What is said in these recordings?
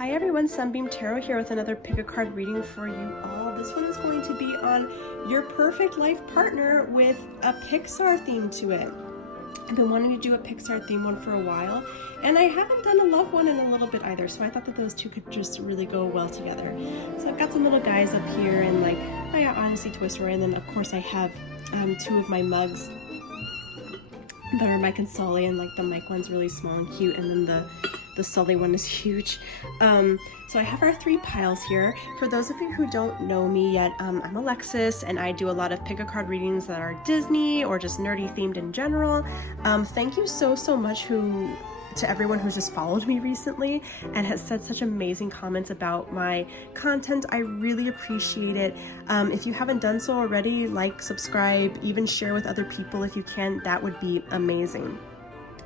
Hi everyone, Sunbeam Tarot here with another pick a card reading for you all. This one is going to be on your perfect life partner with a Pixar theme to it. I've been wanting to do a Pixar theme one for a while, and I haven't done a love one in a little bit either, so I thought that those two could just really go well together. So I've got some little guys up here and like my Honestly Toy Story, and then of course I have two of my mugs that are Mike and Sully, and like the Mike one's really small and cute, and then the Sully one is huge. So I have our three piles here. For those of you who don't know me yet, I'm Alexis, and I do a lot of pick a card readings that are Disney or just nerdy themed in general. Thank you so much to everyone who's just followed me recently and has said such amazing comments about my content. I really appreciate it. If you haven't done so already, like, subscribe, even share with other people if you can. That would be amazing.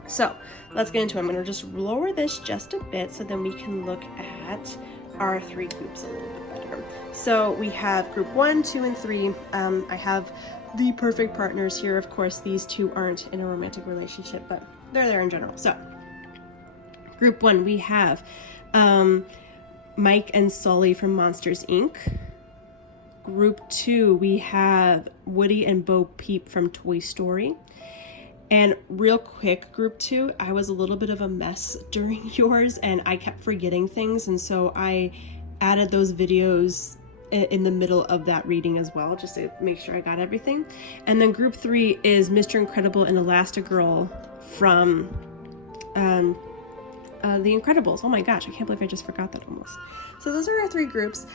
So let's get into it. I'm going to just lower this just a bit so then we can look at our three groups a little bit better. So we have group 1, 2, and 3. I have the perfect partners here. Of course, these two aren't in a romantic relationship, but they're there in general. So group 1, we have Mike and Sully from Monsters, Inc. Group 2, we have Woody and Bo-Peep from Toy Story. And real quick, group 2, I was a little bit of a mess during yours and I kept forgetting things, and so I added those videos in the middle of that reading as well, just to make sure I got everything. And then group 3 is Mr. Incredible and Elastagirl from The Incredibles. Oh my gosh, I can't believe I just forgot that almost. So those are our three groups.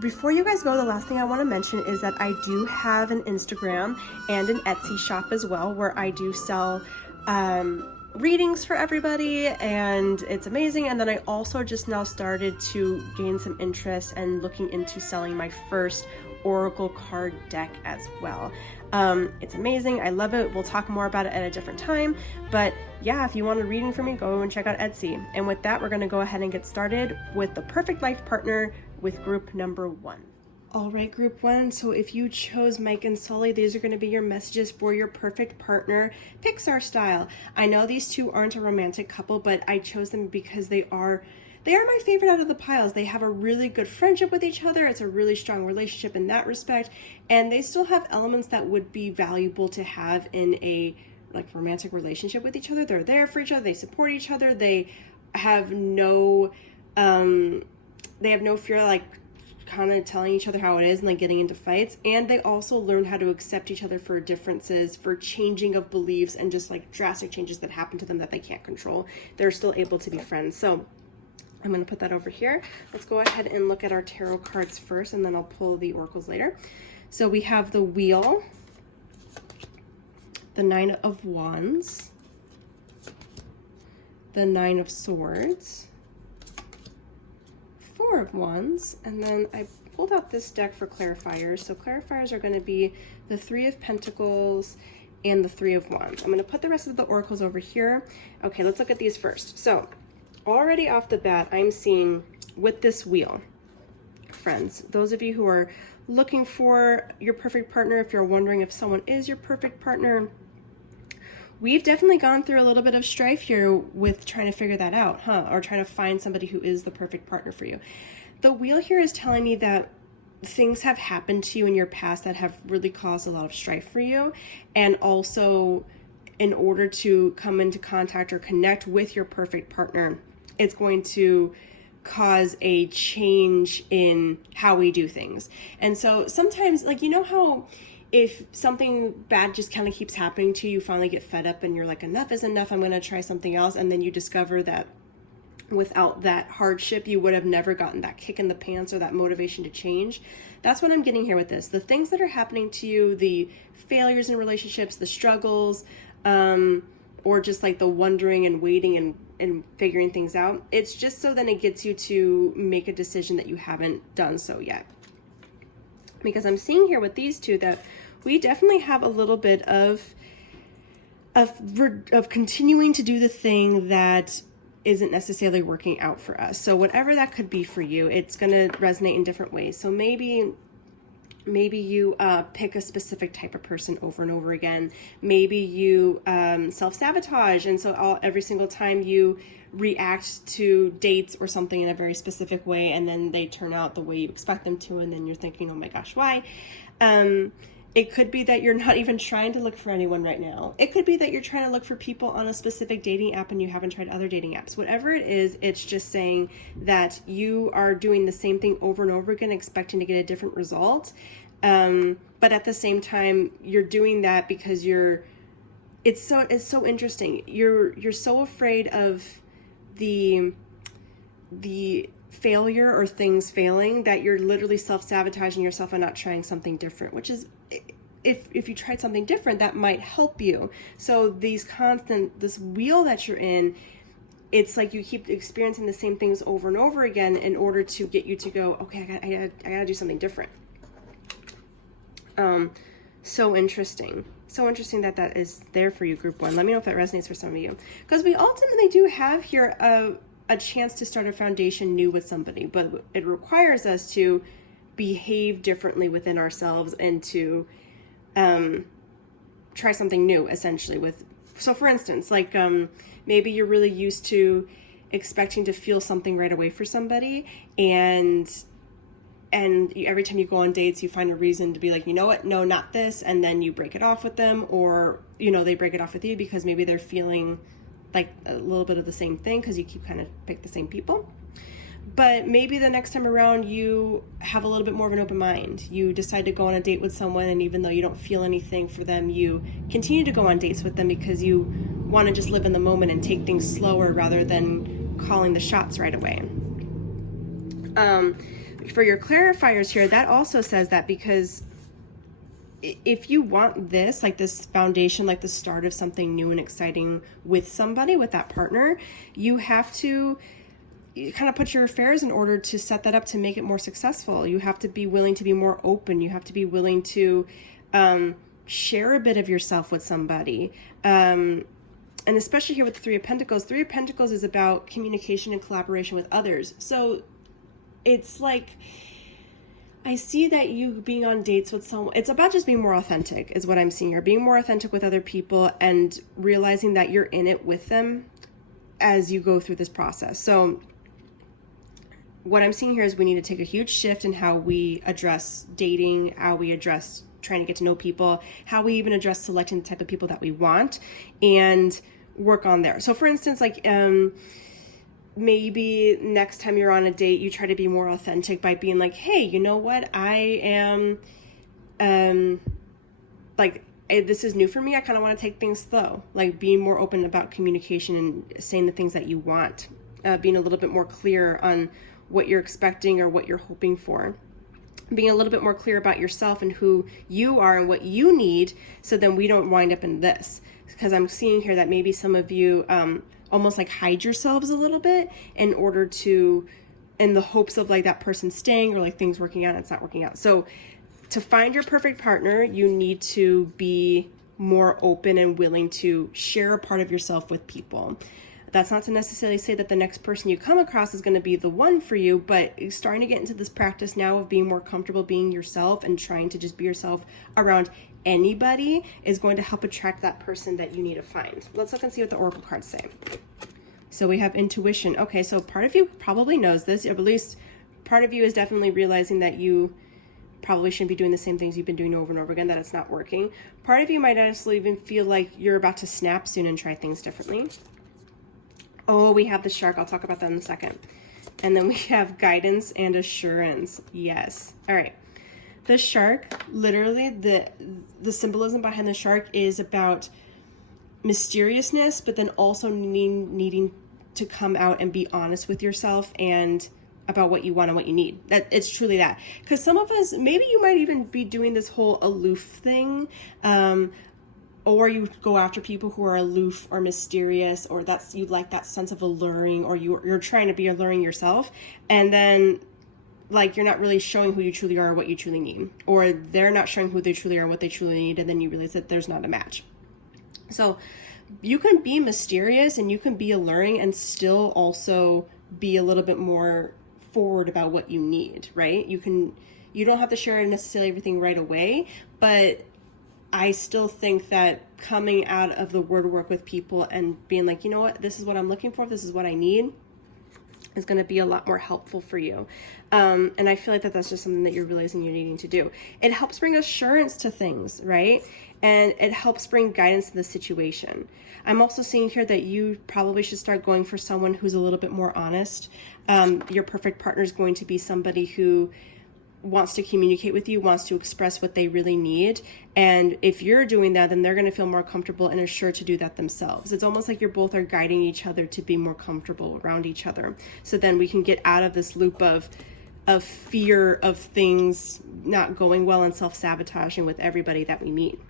Before you guys go, the last thing I want to mention is that I do have an Instagram and an Etsy shop as well, where I do sell readings for everybody, and it's amazing. And then I also just now started to gain some interest and looking into selling my first Oracle card deck as well. It's amazing. I love it. We'll talk more about it at a different time, but yeah, if you want a reading from me, go and check out Etsy. And with that, we're going to go ahead and get started with the perfect life partner with group number 1. All right, group 1. So if you chose Mike and Sully, these are going to be your messages for your perfect partner, Pixar style. I know these two aren't a romantic couple, but I chose them because they are my favorite out of the piles. They have a really good friendship with each other. It's a really strong relationship in that respect. And they still have elements that would be valuable to have in a romantic relationship with each other. They're there for each other. They support each other. They have no fear kind of telling each other how it is and getting into fights. And they also learn how to accept each other for differences, for changing of beliefs, and just drastic changes that happen to them that they can't control. They're still able to be friends. So I'm going to put that over here. Let's go ahead and look at our tarot cards first, and then I'll pull the oracles later. So we have the Wheel, the 9 of Wands, the 9 of Swords, 4 of Wands, and then I pulled out this deck for clarifiers. So clarifiers are going to be the 3 of Pentacles and the 3 of Wands. I'm going to put the rest of the oracles over here. Okay, let's look at these first. So already off the bat, I'm seeing with this wheel, friends, those of you who are looking for your perfect partner, if you're wondering if someone is your perfect partner, we've definitely gone through a little bit of strife here with trying to figure that out, or trying to find somebody who is the perfect partner for you. The wheel here is telling me that things have happened to you in your past that have really caused a lot of strife for you, and also in order to come into contact or connect with your perfect partner, it's going to cause a change in how we do things. And so sometimes, you know how if something bad just kind of keeps happening to you, you finally get fed up and you're like, enough is enough, I'm going to try something else. And then you discover that without that hardship, you would have never gotten that kick in the pants or that motivation to change. That's what I'm getting here with this. The things that are happening to you, the failures in relationships, the struggles, or just the wondering and waiting and figuring things out, it's just so then it gets you to make a decision that you haven't done so yet. Because I'm seeing here with these two that we definitely have a little bit of continuing to do the thing that isn't necessarily working out for us. So whatever that could be for you, it's going to resonate in different ways. So maybe Maybe you pick a specific type of person over and over again. Maybe you self-sabotage, and so every single time you react to dates or something in a very specific way, and then they turn out the way you expect them to, and then you're thinking, oh my gosh, why? It could be that you're not even trying to look for anyone right now. It could be that you're trying to look for people on a specific dating app and you haven't tried other dating apps. Whatever it is, it's just saying that you are doing the same thing over and over again, expecting to get a different result. But at the same time, you're doing that because it's so interesting. You're so afraid of the failure or things failing that you're literally self-sabotaging yourself and not trying something different, which is, if you tried something different, that might help you. So this wheel that you're in, it's like you keep experiencing the same things over and over again in order to get you to go, okay, I gotta do something different. So interesting that is there for you, group 1. Let me know if that resonates for some of you, because we ultimately do have here a chance to start a foundation new with somebody, but it requires us to behave differently within ourselves and to try something new, essentially. So for instance, like maybe you're really used to expecting to feel something right away for somebody, and every time you go on dates, you find a reason to be like, you know what, no, not this, and then you break it off with them, or they break it off with you because maybe they're feeling like a little bit of the same thing because you keep kind of pick the same people. But maybe the next time around you have a little bit more of an open mind. You decide to go on a date with someone, and even though you don't feel anything for them, you continue to go on dates with them because you want to just live in the moment and take things slower rather than calling the shots right away. For your clarifiers here, that also says that because if you want this, like this foundation, like the start of something new and exciting with somebody, with that partner, you have to kind of put your affairs in order to set that up to make it more successful. You have to be willing to be more open. You have to be willing to share a bit of yourself with somebody. And especially here with the 3 of Pentacles. 3 of Pentacles is about communication and collaboration with others. So it's like, I see that you being on dates with someone, it's about just being more authentic is what I'm seeing here. Being more authentic with other people and realizing that you're in it with them as you go through this process. So what I'm seeing here is we need to take a huge shift in how we address dating, how we address trying to get to know people, how we even address selecting the type of people that we want, and work on there. So for instance, like, maybe next time you're on a date, you try to be more authentic by being like, hey, you know what? I am, this is new for me. I kind of want to take things slow. Like being more open about communication and saying the things that you want, being a little bit more clear on what you're expecting or what you're hoping for. Being a little bit more clear about yourself and who you are and what you need, so then we don't wind up in this. Because I'm seeing here that maybe some of you, almost like hide yourselves a little bit in order to, in the hopes of like that person staying or like things working out and it's not working out. So to find your perfect partner, you need to be more open and willing to share a part of yourself with people. That's not to necessarily say that the next person you come across is going to be the one for you, but starting to get into this practice now of being more comfortable being yourself and trying to just be yourself around anybody is going to help attract that person that you need to find. Let's look and see what the oracle cards say. So we have intuition. Okay, so part of you probably knows this, or at least part of you is definitely realizing that you probably shouldn't be doing the same things you've been doing over and over again, that it's not working. Part of you might honestly even feel like you're about to snap soon and try things differently. Oh, we have the shark. I'll talk about that in a second. And then we have guidance and assurance. Yes. All right. The shark, literally, the symbolism behind the shark is about mysteriousness, but then also needing to come out and be honest with yourself and about what you want and what you need. That it's truly that. Because some of us, maybe you might even be doing this whole aloof thing, or you go after people who are aloof or mysterious, or that's, you like that sense of alluring, or you're trying to be alluring yourself, and then like you're not really showing who you truly are or what you truly need, or they're not showing who they truly are and what they truly need, and then you realize that there's not a match. So you can be mysterious and you can be alluring and still also be a little bit more forward about what you need, right? You can You don't have to share necessarily everything right away, but I still think that coming out of the word work with people and being like, you know what, this is what I'm looking for, this is what I need, is going to be a lot more helpful for you. And I feel like that's just something that you're realizing you're needing to do. It helps bring assurance to things, right? And it helps bring guidance to the situation. I'm also seeing here that you probably should start going for someone who's a little bit more honest. Your perfect partner is going to be somebody who wants to communicate with you, wants to express what they really need. And if you're doing that, then they're going to feel more comfortable and assured to do that themselves. It's almost like you're both are guiding each other to be more comfortable around each other. So then we can get out of this loop of fear of things not going well and self-sabotaging with everybody that we meet.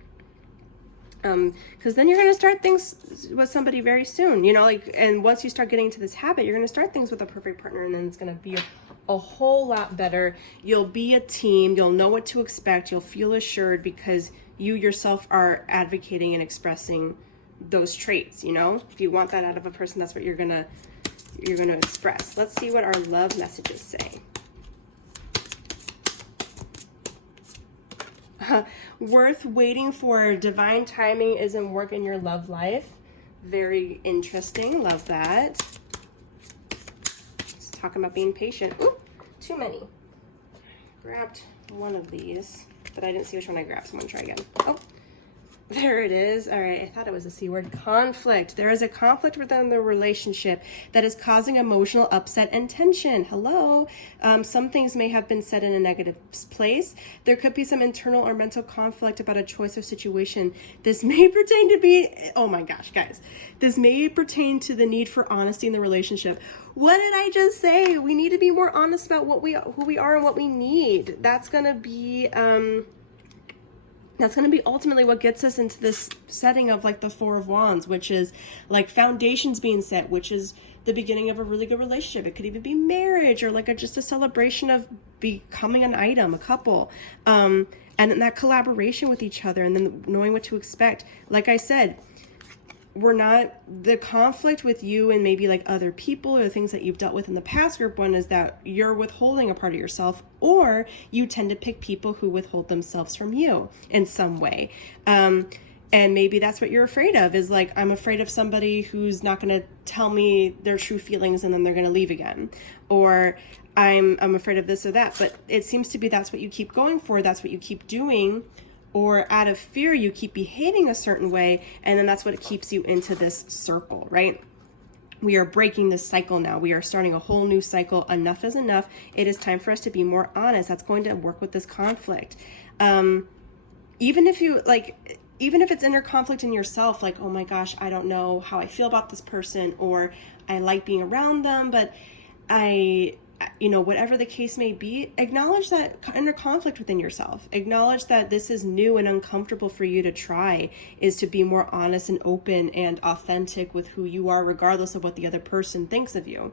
Because then you're going to start things with somebody very soon, you know, like, and once you start getting into this habit, you're going to start things with a perfect partner, and then it's going to be a whole lot better. You'll be a team. You'll know what to expect. You'll feel assured because you yourself are advocating and expressing those traits. You know, if you want that out of a person, that's what you're gonna express. Let's see what our love messages say. Worth waiting for. Divine timing is in work in your love life. Very interesting. Love that. Just talking about being patient. Ooh, too many. Grabbed one of these, but I didn't see which one I grabbed, so I'm gonna try again. Oh, there it is. All right, I thought it was a C word. Conflict. There is a conflict within the relationship that is causing emotional upset and tension. Hello. Some things may have been said in a negative place. There could be some internal or mental conflict about a choice or situation. This may pertain to be, oh my gosh, guys. This may pertain to the need for honesty in the relationship. What did I just say? We need to be more honest about who we are and what we need. That's going to be ultimately what gets us into this setting of like the Four of Wands, which is like foundations being set, which is the beginning of a really good relationship. It could even be marriage or like just a celebration of becoming an item, a couple. And then that collaboration with each other and then knowing what to expect. Like I said, the conflict with you and maybe like other people or the things that you've dealt with in the past, group one, is that you're withholding a part of yourself, or you tend to pick people who withhold themselves from you in some way. And maybe that's what you're afraid of, is like, I'm afraid of somebody who's not going to tell me their true feelings and then they're going to leave again. Or I'm afraid of this or that. But it seems to be that's what you keep going for. That's what you keep doing. Or out of fear, you keep behaving a certain way, and then that's what keeps you into this circle, right? We are breaking this cycle now. We are starting a whole new cycle. Enough is enough. It is time for us to be more honest. That's going to work with this conflict. Even if it's inner conflict in yourself, like, oh my gosh, I don't know how I feel about this person, or I like being around them, but whatever the case may be, acknowledge that inner conflict within yourself. Acknowledge that this is new and uncomfortable for you to try, is to be more honest and open and authentic with who you are, regardless of what the other person thinks of you.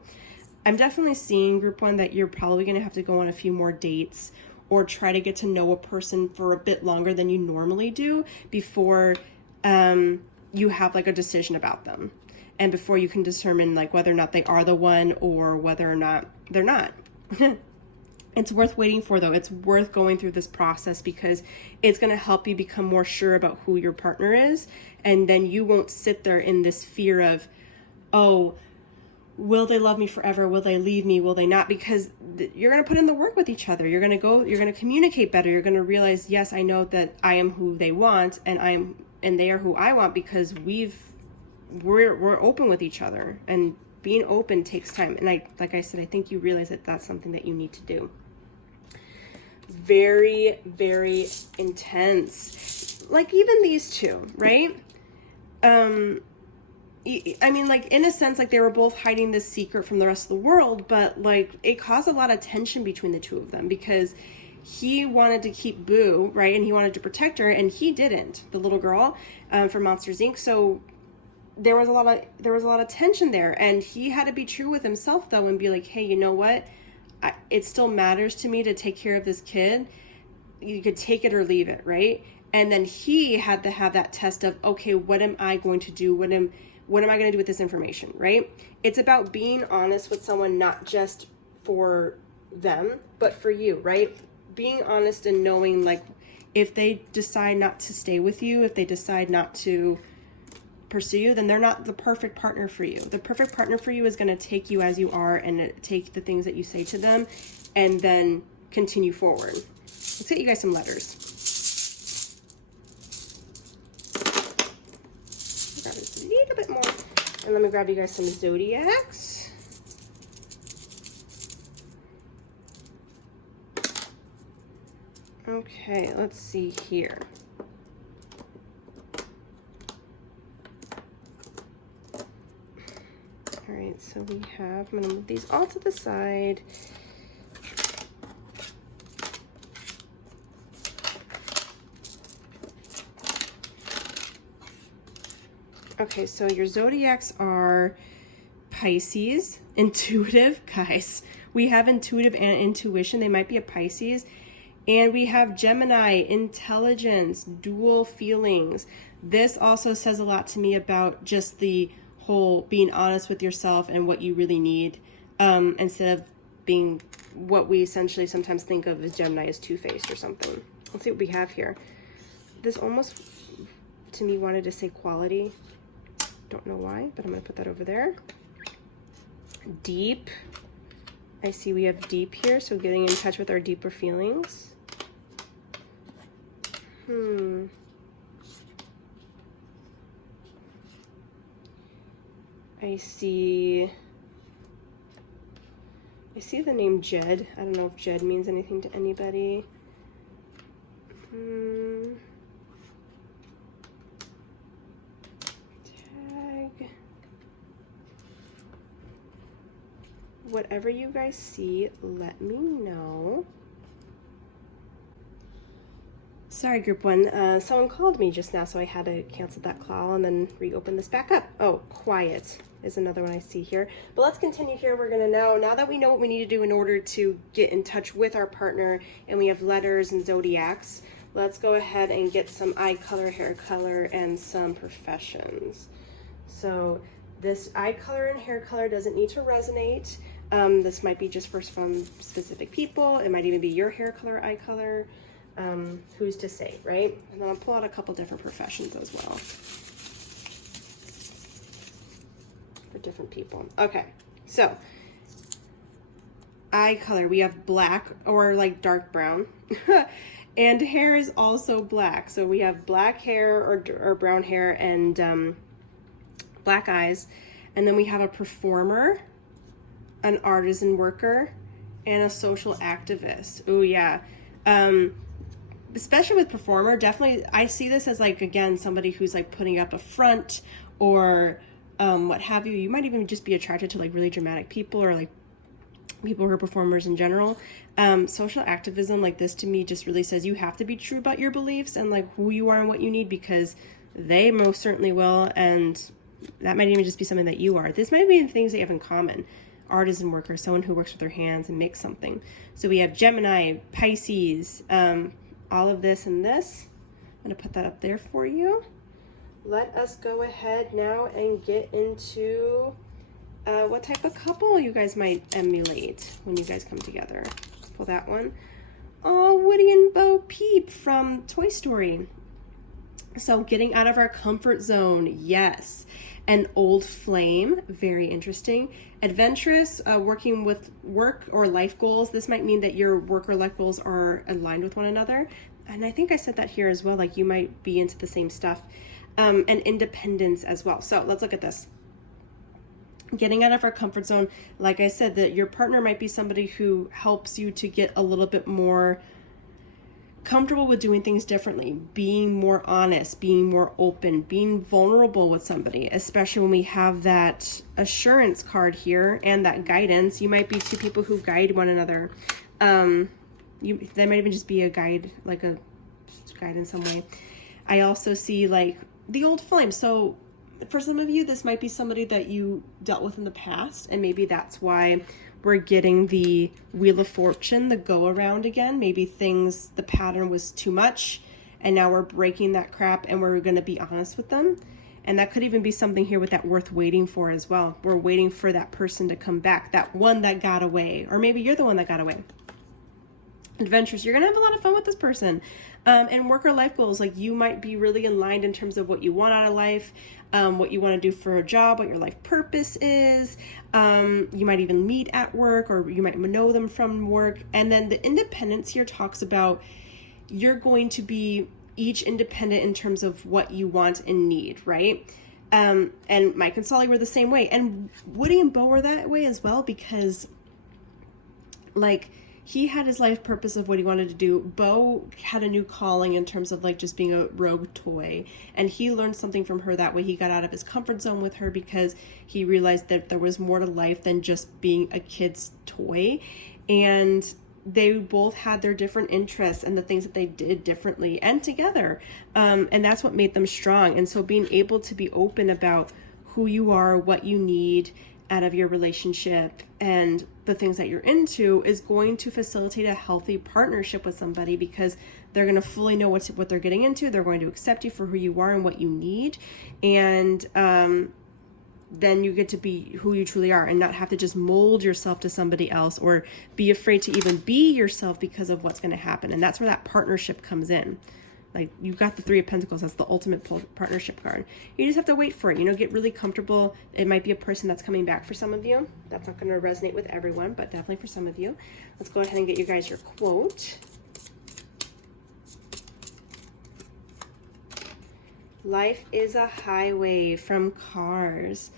I'm definitely seeing, group one, that you're probably going to have to go on a few more dates or try to get to know a person for a bit longer than you normally do before you have like a decision about them. And before you can determine like whether or not they are the one or whether or not they're not. It's worth waiting for, though. It's worth going through this process because it's going to help you become more sure about who your partner is. And then you won't sit there in this fear of, oh, will they love me forever? Will they leave me? Will they not? Because you're going to put in the work with each other. You're going to communicate better. You're going to realize, yes, I know that I am who they want and they are who I want, because we're open with each other, and being open takes time. And like I said, I think you realize that that's something that you need to do. Very, very intense. Like even these two, right? I mean, like in a sense, like they were both hiding this secret from the rest of the world, but like it caused a lot of tension between the two of them because he wanted to keep Boo, right? And he wanted to protect her, and he didn't, the little girl from Monsters Inc. So there was a lot of tension there, and he had to be true with himself though and be like, hey, you know what? It still matters to me to take care of this kid. You could take it or leave it, right? And then he had to have that test of, okay, what am I going to do? What am I going to do with this information, right? It's about being honest with someone, not just for them, but for you, right? being honest and knowing, like, if they decide not to stay with you, if they decide not to pursue you, then they're not the perfect partner for you. The perfect partner for you is going to take you as you are and take the things that you say to them and then continue forward. Let's get you guys some letters. Grab this a little bit more. And let me grab you guys some zodiacs. Okay, let's see here. All right, so we have, I'm gonna move these all to the side. Okay, so your zodiacs are Pisces, intuitive, guys. We have intuitive and intuition. They might be a Pisces. And we have Gemini, intelligence, dual feelings. This also says a lot to me about just the whole being honest with yourself and what you really need, instead of being what we essentially sometimes think of as Gemini as two-faced or something. Let's see what we have here. This almost, to me, wanted to say quality. Don't know why, but I'm going to put that over there. Deep. I see we have deep here, so getting in touch with our deeper feelings. I see the name Jed. I don't know if Jed means anything to anybody. Tag. Whatever you guys see, let me know. Sorry, group one. Someone called me just now, so I had to cancel that call and then reopen this back up. Oh, quiet is another one I see here. But let's continue here. We're going to know, now that we know what we need to do in order to get in touch with our partner, and we have letters and zodiacs, let's go ahead and get some eye color, hair color, and some professions. So this eye color and hair color doesn't need to resonate. This might be just for some specific people. It might even be your hair color, eye color. Who's to say, right? And then I'll pull out a couple different professions as well for different people. Okay, so eye color, we have black or like dark brown. And hair is also black. So we have black hair or brown hair and black eyes. And then we have a performer, an artisan worker, and a social activist. Oh yeah. Especially with performer, definitely I see this as like, again, somebody who's like putting up a front or what have you. You might even just be attracted to like really dramatic people or like people who are performers in general. Social activism like this to me just really says you have to be true about your beliefs and like who you are and what you need, because they most certainly will, and that might even just be something that you are. This might be things that you have in common. Artisan worker, someone who works with their hands and makes something. So we have Gemini, Pisces, all of this and this. I'm going to put that up there for you. Let us go ahead now and get into what type of couple you guys might emulate when you guys come together. Let's pull that one. Oh, Woody and Bo-Peep from Toy Story. So getting out of our comfort zone, yes. An old flame, very interesting. Adventurous, working with work or life goals. This might mean that your work or life goals are aligned with one another. And I think I said that here as well, like you might be into the same stuff. And independence as well. So let's look at this. Getting out of our comfort zone, like I said, that your partner might be somebody who helps you to get a little bit more comfortable with doing things differently, being more honest, being more open, being vulnerable with somebody, especially when we have that assurance card here and that guidance. You might be two people who guide one another. That might even just be a guide, like a guide in some way. I also see like the old flame. So for some of you, this might be somebody that you dealt with in the past, and maybe that's why we're getting the Wheel of Fortune, the go around again. Maybe the pattern was too much, and now we're breaking that crap and we're going to be honest with them. And that could even be something here with that worth waiting for as well. We're waiting for that person to come back, that one that got away, or maybe you're the one that got away. adventures. You're gonna have a lot of fun with this person. And work or life goals, like you might be really aligned in terms of what you want out of life, what you want to do for a job, what your life purpose is. You might even meet at work, or you might know them from work. And then the independence here talks about you're going to be each independent in terms of what you want and need, right? And Mike and Sully were the same way. And Woody and Bo were that way as well, because like he had his life purpose of what he wanted to do. Bo had a new calling in terms of like just being a rogue toy. And he learned something from her that way. He got out of his comfort zone with her because he realized that there was more to life than just being a kid's toy. And they both had their different interests and the things that they did differently and together. And that's what made them strong. And so being able to be open about who you are, what you need out of your relationship and the things that you're into is going to facilitate a healthy partnership with somebody, because they're going to fully know what they're getting into. They're going to accept you for who you are and what you need. And then you get to be who you truly are and not have to just mold yourself to somebody else or be afraid to even be yourself because of what's going to happen. And that's where that partnership comes in. Like, you've got the Three of Pentacles. That's the ultimate partnership card. You just have to wait for it. You know, get really comfortable. It might be a person that's coming back for some of you. That's not going to resonate with everyone, but definitely for some of you. Let's go ahead and get you guys your quote. Life is a highway from Cars.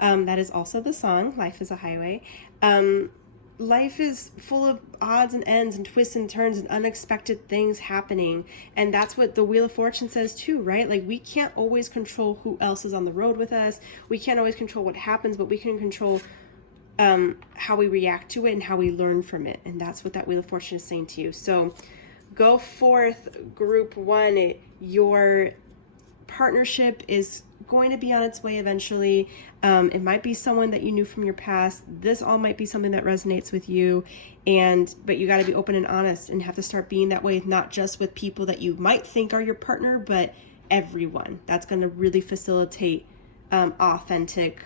That is also the song, Life is a Highway. Life is full of odds and ends and twists and turns and unexpected things happening. And that's what the Wheel of Fortune says too, right? Like, we can't always control who else is on the road with us. We can't always control what happens, but we can control how we react to it and how we learn from it. And that's what that Wheel of Fortune is saying to you. So go forth, group one. Your partnership is going to be on its way eventually. It might be someone that you knew from your past. This all might be something that resonates with you, but you got to be open and honest and have to start being that way, not just with people that you might think are your partner, but everyone. That's going to really facilitate authentic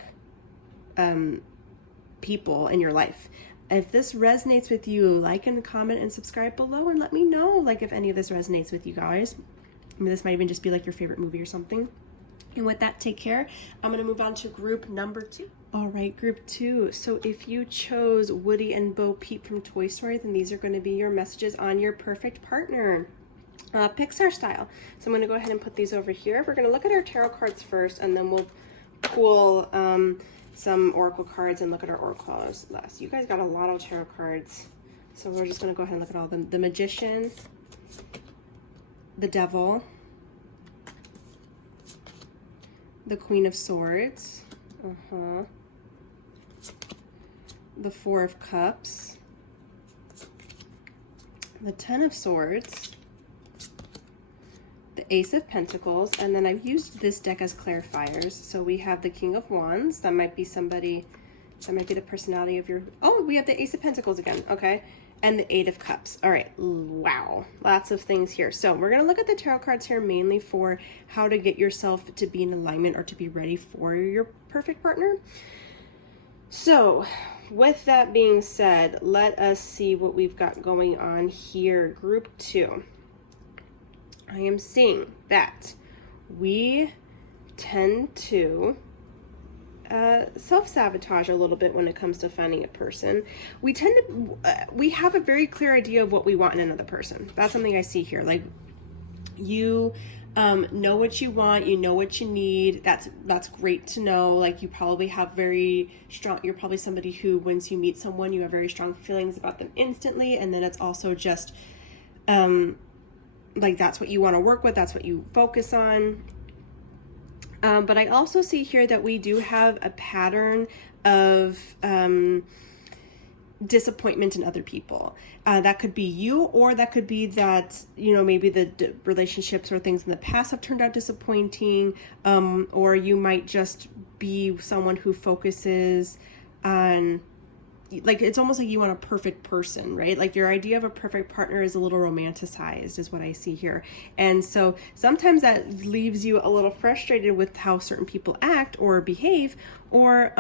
people in your life. If this resonates with you, like and comment and subscribe below and let me know, like, if any of this resonates with you guys. I mean, this might even just be like your favorite movie or something. And with that, take care. I'm going to move on to group number 2. All right, group 2. So if you chose Woody and Bo-Peep from Toy Story, then these are going to be your messages on your perfect partner, Pixar style. So I'm going to go ahead and put these over here. We're going to look at our tarot cards first, and then we'll pull some oracle cards and look at our oracles last. You guys got a lot of tarot cards, so we're just going to go ahead and look at all of them. The Magician, the Devil, the Queen of Swords, the Four of Cups, the Ten of Swords, the Ace of Pentacles, and then I've used this deck as clarifiers. So we have the King of Wands. That might be somebody, that might be the personality of your, oh, we have the Ace of Pentacles again, okay. And the Eight of Cups. All right, wow, lots of things here. So we're going to look at the tarot cards here mainly for how to get yourself to be in alignment or to be ready for your perfect partner. So with that being said, let us see what we've got going on here. Group 2. I am seeing that we tend to self-sabotage a little bit when it comes to finding a person. We tend to, we have a very clear idea of what we want in another person. That's something I see here. Like, you know what you want, you know what you need. That's great to know. Like, you probably have very strong, you're probably somebody who, once you meet someone, you have very strong feelings about them instantly. And then it's also just, like, that's what you want to work with. That's what you focus on. But I also see here that we do have a pattern of disappointment in other people. That could be you, or that could be that, you know, maybe the relationships or things in the past have turned out disappointing, or you might just be someone who focuses on, like, it's almost like you want a perfect person, right? Like, your idea of a perfect partner is a little romanticized, is what I see here. And so sometimes that leaves you a little frustrated with how certain people act or behave, or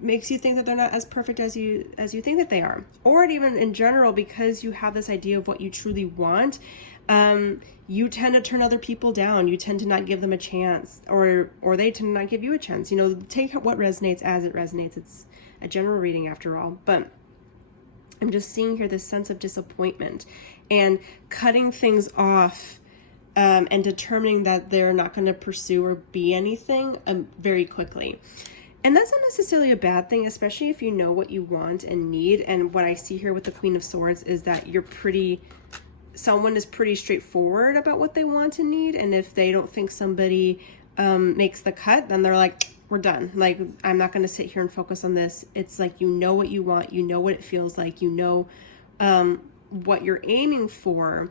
makes you think that they're not as perfect as you think that they are. Or even in general, because you have this idea of what you truly want, you tend to turn other people down. You tend to not give them a chance, or they tend to not give you a chance. Take what resonates as it resonates. It's a general reading after all. But I'm just seeing here this sense of disappointment and cutting things off, and determining that they're not going to pursue or be anything very quickly. And that's not necessarily a bad thing, especially if you know what you want and need. And what I see here with the Queen of Swords is that someone is pretty straightforward about what they want and need. And if they don't think somebody makes the cut, then they're like, we're done. Like, I'm not going to sit here and focus on this. It's like, you know what you want, you know what it feels like, you know what you're aiming for.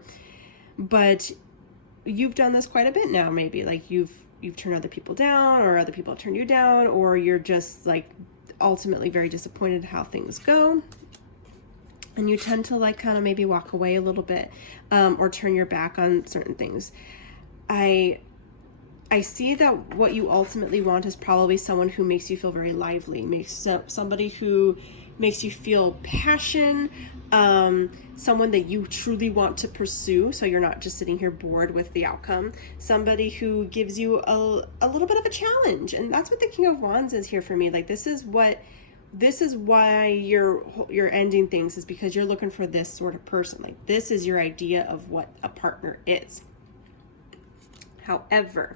But you've done this quite a bit now, maybe. Like, you've turned other people down, or other people have turned you down, or you're just like ultimately very disappointed how things go. And you tend to like kind of maybe walk away a little bit, or turn your back on certain things. I see that what you ultimately want is probably someone who makes you feel very lively, somebody who makes you feel passion, someone that you truly want to pursue, so you're not just sitting here bored with the outcome. Somebody who gives you a little bit of a challenge, and that's what the King of Wands is here for me. Like, this is why you're ending things, is because you're looking for this sort of person. Like, this is your idea of what a partner is. However,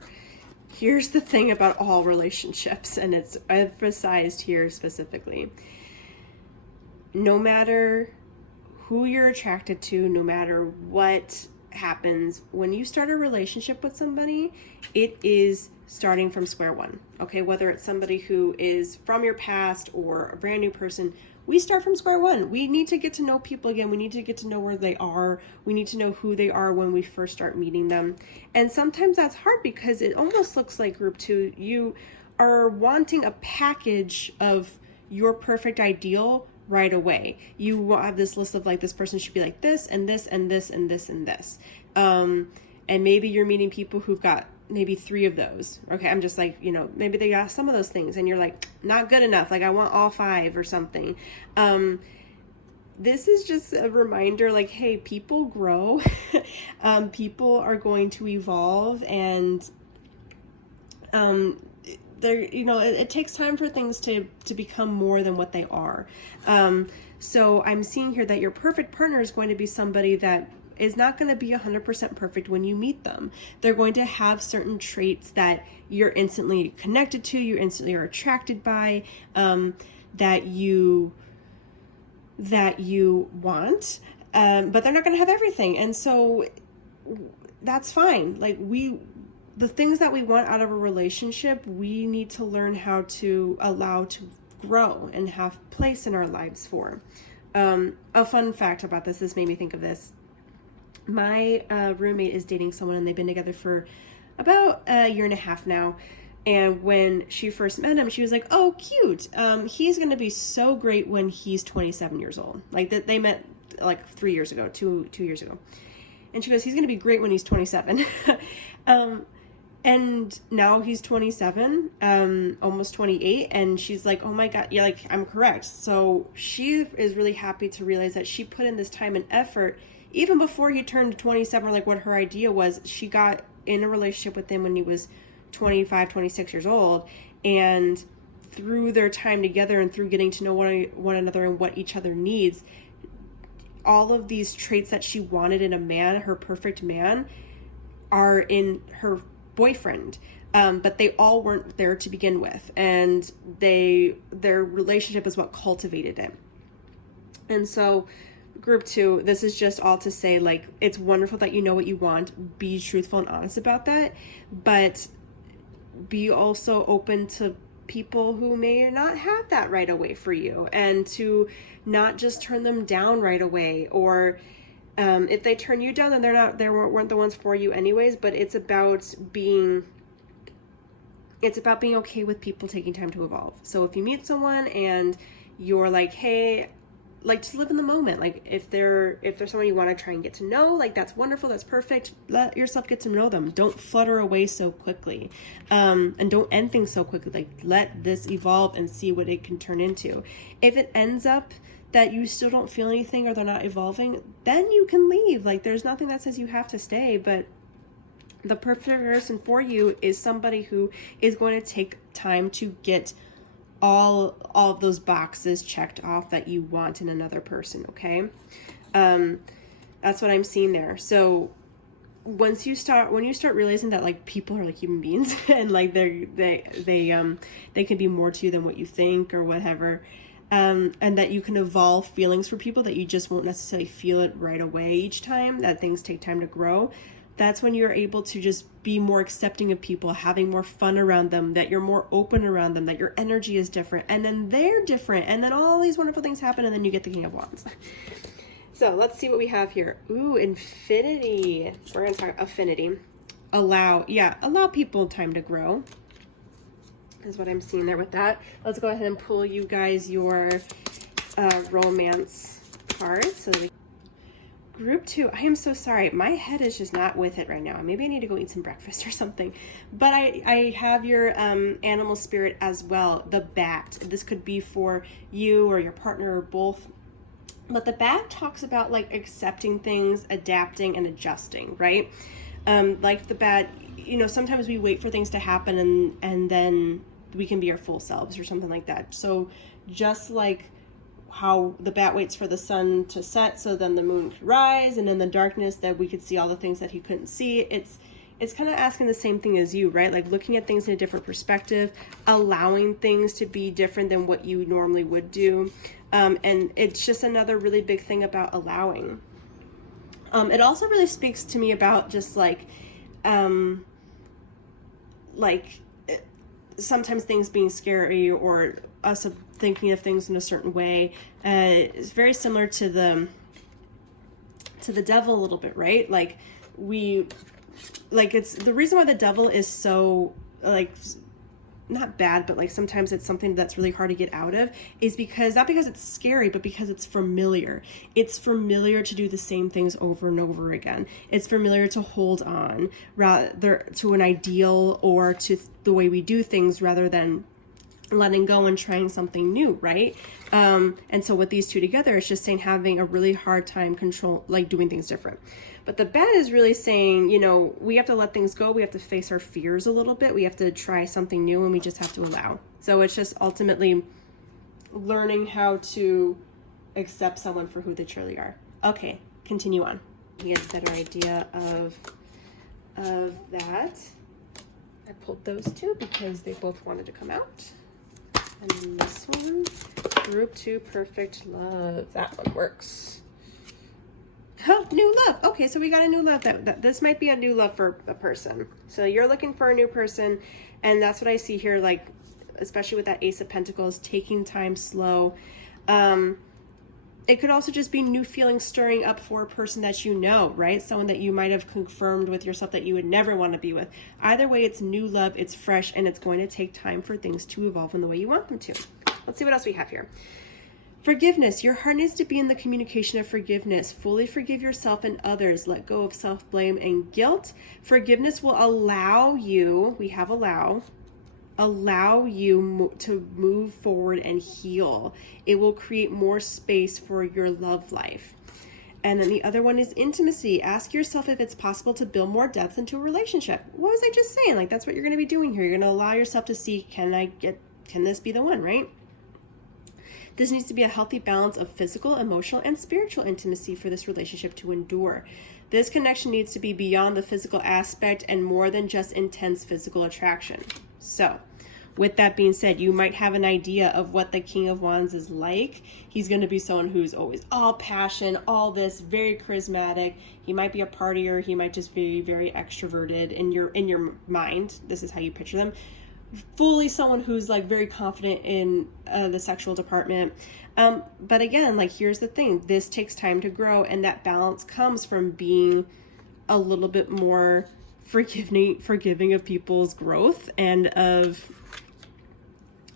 here's the thing about all relationships, and it's emphasized here specifically. No matter who you're attracted to, no matter what happens, when you start a relationship with somebody, it is starting from square one. Okay, whether it's somebody who is from your past or a brand new person, we start from square one. We need to get to know people again. We need to get to know where they are. We need to know who they are when we first start meeting them. And sometimes that's hard, because it almost looks like, group two, you are wanting a package of your perfect ideal right away. You have this list of like, this person should be like this and this and this and this and this. And maybe you're meeting people who've got maybe 3 of those. Okay, I'm just like, maybe they got some of those things, and you're like, not good enough. Like, I want all 5 or something. This is just a reminder, like, hey, people grow. People are going to evolve, and it takes time for things to become more than what they are. So I'm seeing here that your perfect partner is going to be somebody that is not going to be 100% perfect when you meet them. They're going to have certain traits that you're instantly connected to, you instantly are attracted by, that you want, but they're not going to have everything. And so that's fine. Like, the things that we want out of a relationship, we need to learn how to allow to grow and have place in our lives for. A fun fact about this made me think of this. My roommate is dating someone, and they've been together for about a year and a half now. And when she first met him, she was like, oh, cute. He's going to be so great when he's 27 years old. Like, that they met like 3 years ago, two years ago. And she goes, he's going to be great when he's 27. And now he's 27, almost 28. And she's like, oh my God, yeah, like, I'm correct. So she is really happy to realize that she put in this time and effort even before he turned 27, like what her idea was. She got in a relationship with him when he was 25, 26 years old. And through their time together and through getting to know one another and what each other needs, all of these traits that she wanted in a man, her perfect man, are in her boyfriend. But they all weren't there to begin with. And their relationship is what cultivated it. And so, group 2, this is just all to say, like, it's wonderful that you know what you want. Be truthful and honest about that. But be also open to people who may not have that right away for you, and to not just turn them down right away. Or if they turn you down, then they weren't the ones for you anyways. But it's about being okay with people taking time to evolve. So if you meet someone and you're like, hey, like to live in the moment. Like if there's someone you want to try and get to know, like that's wonderful, that's perfect. Let yourself get to know them. Don't flutter away so quickly, and don't end things so quickly. Like let this evolve and see what it can turn into. If it ends up that you still don't feel anything or they're not evolving, then you can leave. Like there's nothing that says you have to stay, but the perfect person for you is somebody who is going to take time to get all of those boxes checked off that you want in another person. Okay. That's what I'm seeing there. So when you start realizing that like people are like human beings and like they can be more to you than what you think or whatever, and that you can evolve feelings for people, that you just won't necessarily feel it right away each time, that things take time to grow. That's when you're able to just be more accepting of people, having more fun around them, that you're more open around them, that your energy is different, and then they're different, and then all these wonderful things happen, and then you get the King of Wands. So let's see what we have here. Ooh, infinity. We're going to talk affinity. Allow people time to grow is what I'm seeing there with that. Let's go ahead and pull you guys your romance cards. So that we Group 2, I am so sorry. My head is just not with it right now. Maybe I need to go eat some breakfast or something. But I have your animal spirit as well, the bat. This could be for you or your partner or both. But the bat talks about like accepting things, adapting, and adjusting, right? Like the bat, you know, sometimes we wait for things to happen and then we can be our full selves or something like that. So just like how the bat waits for the sun to set so then the moon could rise, and in the darkness that we could see all the things that he couldn't see. It's kind of asking the same thing as you, right? Like looking at things in a different perspective, allowing things to be different than what you normally would do. And it's just another really big thing about allowing. It also really speaks to me about just like sometimes things being scary or us thinking of things in a certain way. It's very similar to the devil a little bit, right? Like it's the reason why the devil is so like not bad, but like sometimes it's something that's really hard to get out of, is because not because it's scary, but because it's familiar. It's familiar to do the same things over and over again. It's familiar to hold on rather to an ideal or to the way we do things rather than letting go and trying something new, right? And so with these two together, it's just saying having a really hard time like doing things different. But the bat is really saying, you know, we have to let things go. We have to face our fears a little bit. We have to try something new, and we just have to allow. So it's just ultimately learning how to accept someone for who they truly are. Okay, continue on. You get a better idea of that. I pulled those two because they both wanted to come out. And then this one, Group 2, Perfect Love. That one works. Oh, new love. Okay, so we got a new love. That this might be a new love for a person. So you're looking for a new person, and that's what I see here, like, especially with that Ace of Pentacles, taking time slow. It could also just be new feelings stirring up for a person that you know, right? Someone that you might have confirmed with yourself that you would never want to be with. Either way, it's new love, it's fresh, and it's going to take time for things to evolve in the way you want them to. Let's see what else we have here. Forgiveness. Your heart needs to be in the communication of forgiveness. Fully forgive yourself and others. Let go of self-blame and guilt. Forgiveness will allow you, we have allow you to move forward and heal. It will create more space for your love life. And then the other one is intimacy. Ask yourself if it's possible to build more depth into a relationship. What was I just saying? Like, that's what you're going to be doing here. You're going to allow yourself to see, can this be the one, right? This needs to be a healthy balance of physical, emotional, and spiritual intimacy for this relationship to endure. This connection needs to be beyond the physical aspect and more than just intense physical attraction. So, with that being said, you might have an idea of what the King of Wands is like. He's going to be someone who's always all passion, all this, very charismatic. He might be a partier. He might just be very extroverted in your mind. This is how you picture them. Fully someone who's like very confident in the sexual department. But again, like, here's the thing. This takes time to grow, and that balance comes from being a little bit more forgiving of people's growth and of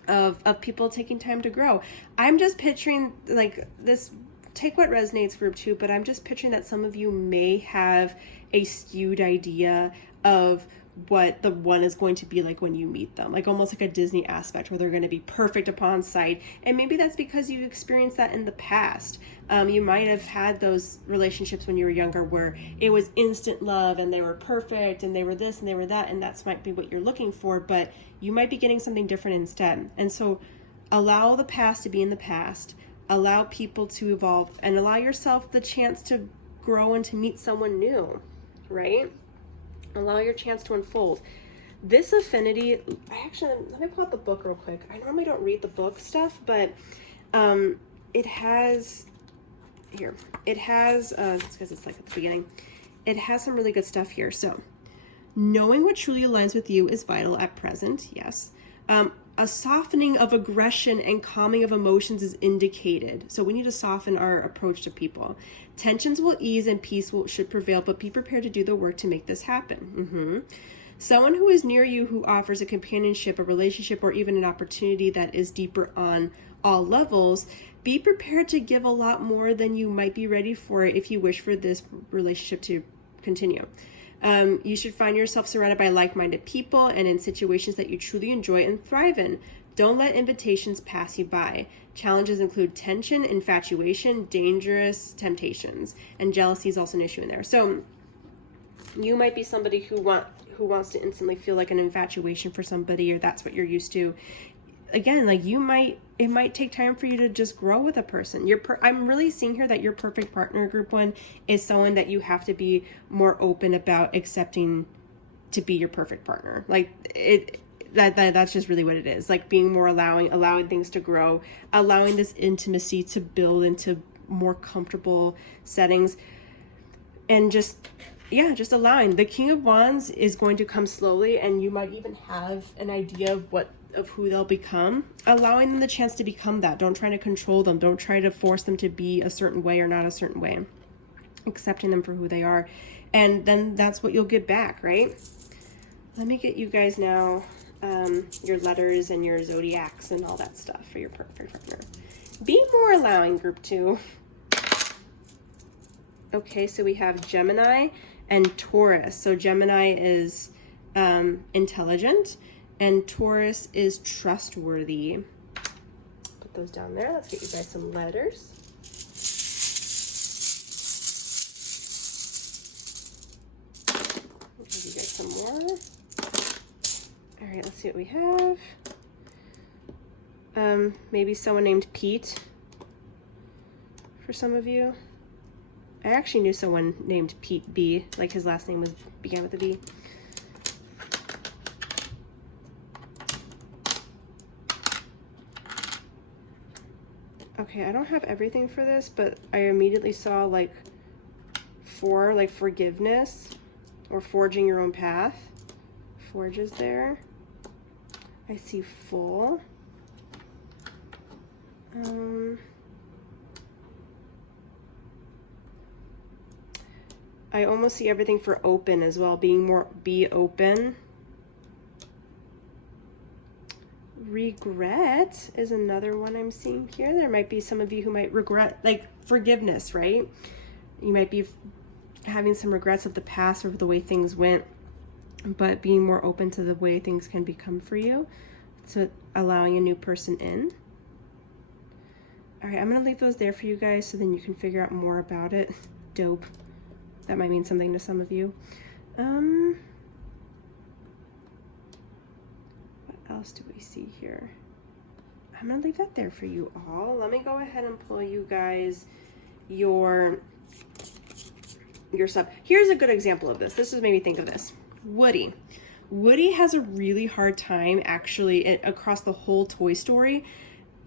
of people taking time to grow. I'm just picturing like this, take what resonates group 2, but I'm just picturing that some of you may have a skewed idea of what the one is going to be like when you meet them, like almost like a Disney aspect where they're going to be perfect upon sight. And maybe that's because you experienced that in the past. You might have had those relationships when you were younger where it was instant love and they were perfect and they were this and they were that, and that's might be what you're looking for, but you might be getting something different instead. And so allow the past to be in the past, allow people to evolve, and allow yourself the chance to grow and to meet someone new, right? Allow your chance to unfold. This affinity, let me pull out the book real quick. I normally don't read the book stuff, but it has, it's because it's like at the beginning, it has some really good stuff here. So, knowing what truly aligns with you is vital at present, yes. A softening of aggression and calming of emotions is indicated. So we need to soften our approach to people. Tensions will ease and peace should prevail, but be prepared to do the work to make this happen. Someone who is near you who offers a companionship, a relationship, or even an opportunity that is deeper on all levels, be prepared to give a lot more than you might be ready for if you wish for this relationship to continue. You should find yourself surrounded by like-minded people and in situations that you truly enjoy and thrive in. Don't let invitations pass you by. Challenges include tension, infatuation, dangerous temptations, and jealousy is also an issue in there. So you might be somebody who wants to instantly feel like an infatuation for somebody, or that's what you're used to. Again, like it might take time for you to just grow with a person. I'm really seeing here that your perfect partner, group 1, is someone that you have to be more open about accepting to be your perfect partner. Like that's just really what it is. Like being more allowing things to grow, allowing this intimacy to build into more comfortable settings, and just allowing. The King of Wands is going to come slowly, and you might even have an idea of who they'll become, allowing them the chance to become that. Don't try to control them. Don't try to force them to be a certain way or not a certain way. Accepting them for who they are. And then that's what you'll get back, right? Let me get you guys now your letters and your zodiacs and all that stuff for your perfect partner. Be more allowing, group 2. Okay, so we have Gemini and Taurus. So Gemini is intelligent, and Taurus is trustworthy. Put those down there. Let's get you guys some letters. I'll give you guys some more. All right, let's see what we have. Maybe someone named Pete for some of you. I actually knew someone named Pete B, like his last name began with a B. Okay, I don't have everything for this, but I immediately saw like forgiveness or forging your own path. Forge is there. I see full. I almost see everything for open as well. Be open. Regret is another one I'm seeing here. There might be some of you who might regret, like forgiveness, right? You might be having some regrets of the past or the way things went, but being more open to the way things can become for you. So allowing a new person in. All right, I'm gonna leave those there for you guys so then you can figure out more about it. Dope. That might mean something to some of you. What else do we see here? I'm gonna leave that there for you all. Let me go ahead and pull you guys your stuff. Here's a good example of this. This has made me think of this. Woody. Woody has a really hard time actually across the whole Toy Story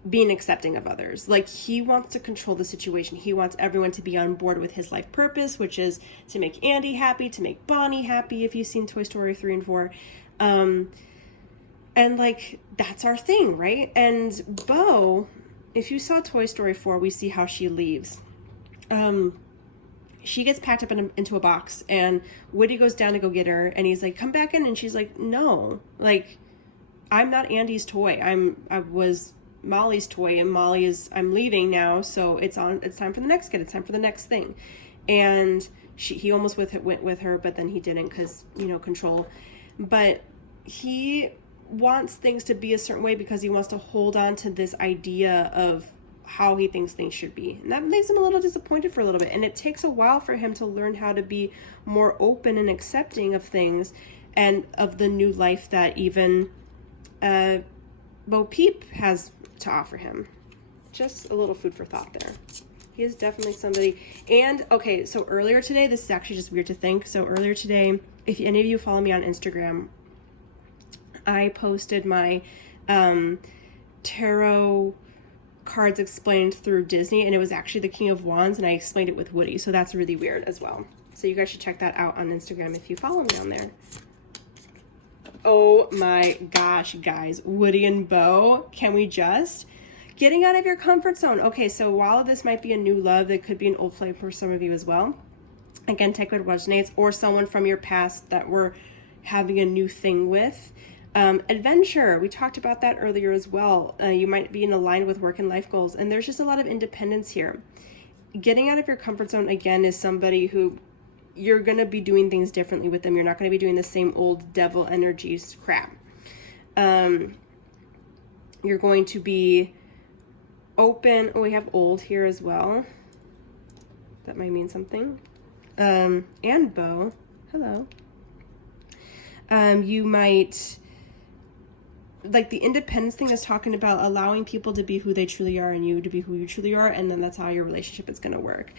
being accepting of others. Like he wants to control the situation. He wants everyone to be on board with his life purpose, which is to make Andy happy, to make Bonnie happy, if you've seen Toy Story 3 and 4. And like, that's our thing, right? And Bo, if you saw Toy Story 4, we see how she leaves. She gets packed up into a box, and Woody goes down to go get her, and he's like, come back in, and she's like, no, like, I'm not Andy's toy. I was Molly's toy, and I'm leaving now, so it's time for the next kid. It's time for the next thing. And he almost went with her, but then he didn't because, control. But he wants things to be a certain way because he wants to hold on to this idea of how he thinks things should be. And that makes him a little disappointed for a little bit. And it takes a while for him to learn how to be more open and accepting of things and of the new life that even Bo-Peep has to offer him. Just a little food for thought there. He is definitely somebody. And okay, so earlier today, this is actually just weird to think. So earlier today, if any of you follow me on Instagram, I posted my tarot cards explained through Disney, and it was actually the King of Wands, and I explained it with Woody. So that's really weird as well. So you guys should check that out on Instagram if you follow me on there. Oh my gosh, guys, Woody and Bo, can we just? Getting out of your comfort zone. Okay, so while this might be a new love, it could be an old flame for some of you as well. Again, take what resonates, or someone from your past that we're having a new thing with. Adventure, we talked about that earlier as well. You might be in line with work and life goals, and there's just a lot of independence here. Getting out of your comfort zone, again, is somebody who you're going to be doing things differently with them. You're not going to be doing the same old devil energies crap. You're going to be open. Oh, we have old here as well. That might mean something. And Bo. Hello. You might, like, the independence thing is talking about allowing people to be who they truly are and you to be who you truly are, and then that's how your relationship is going to work.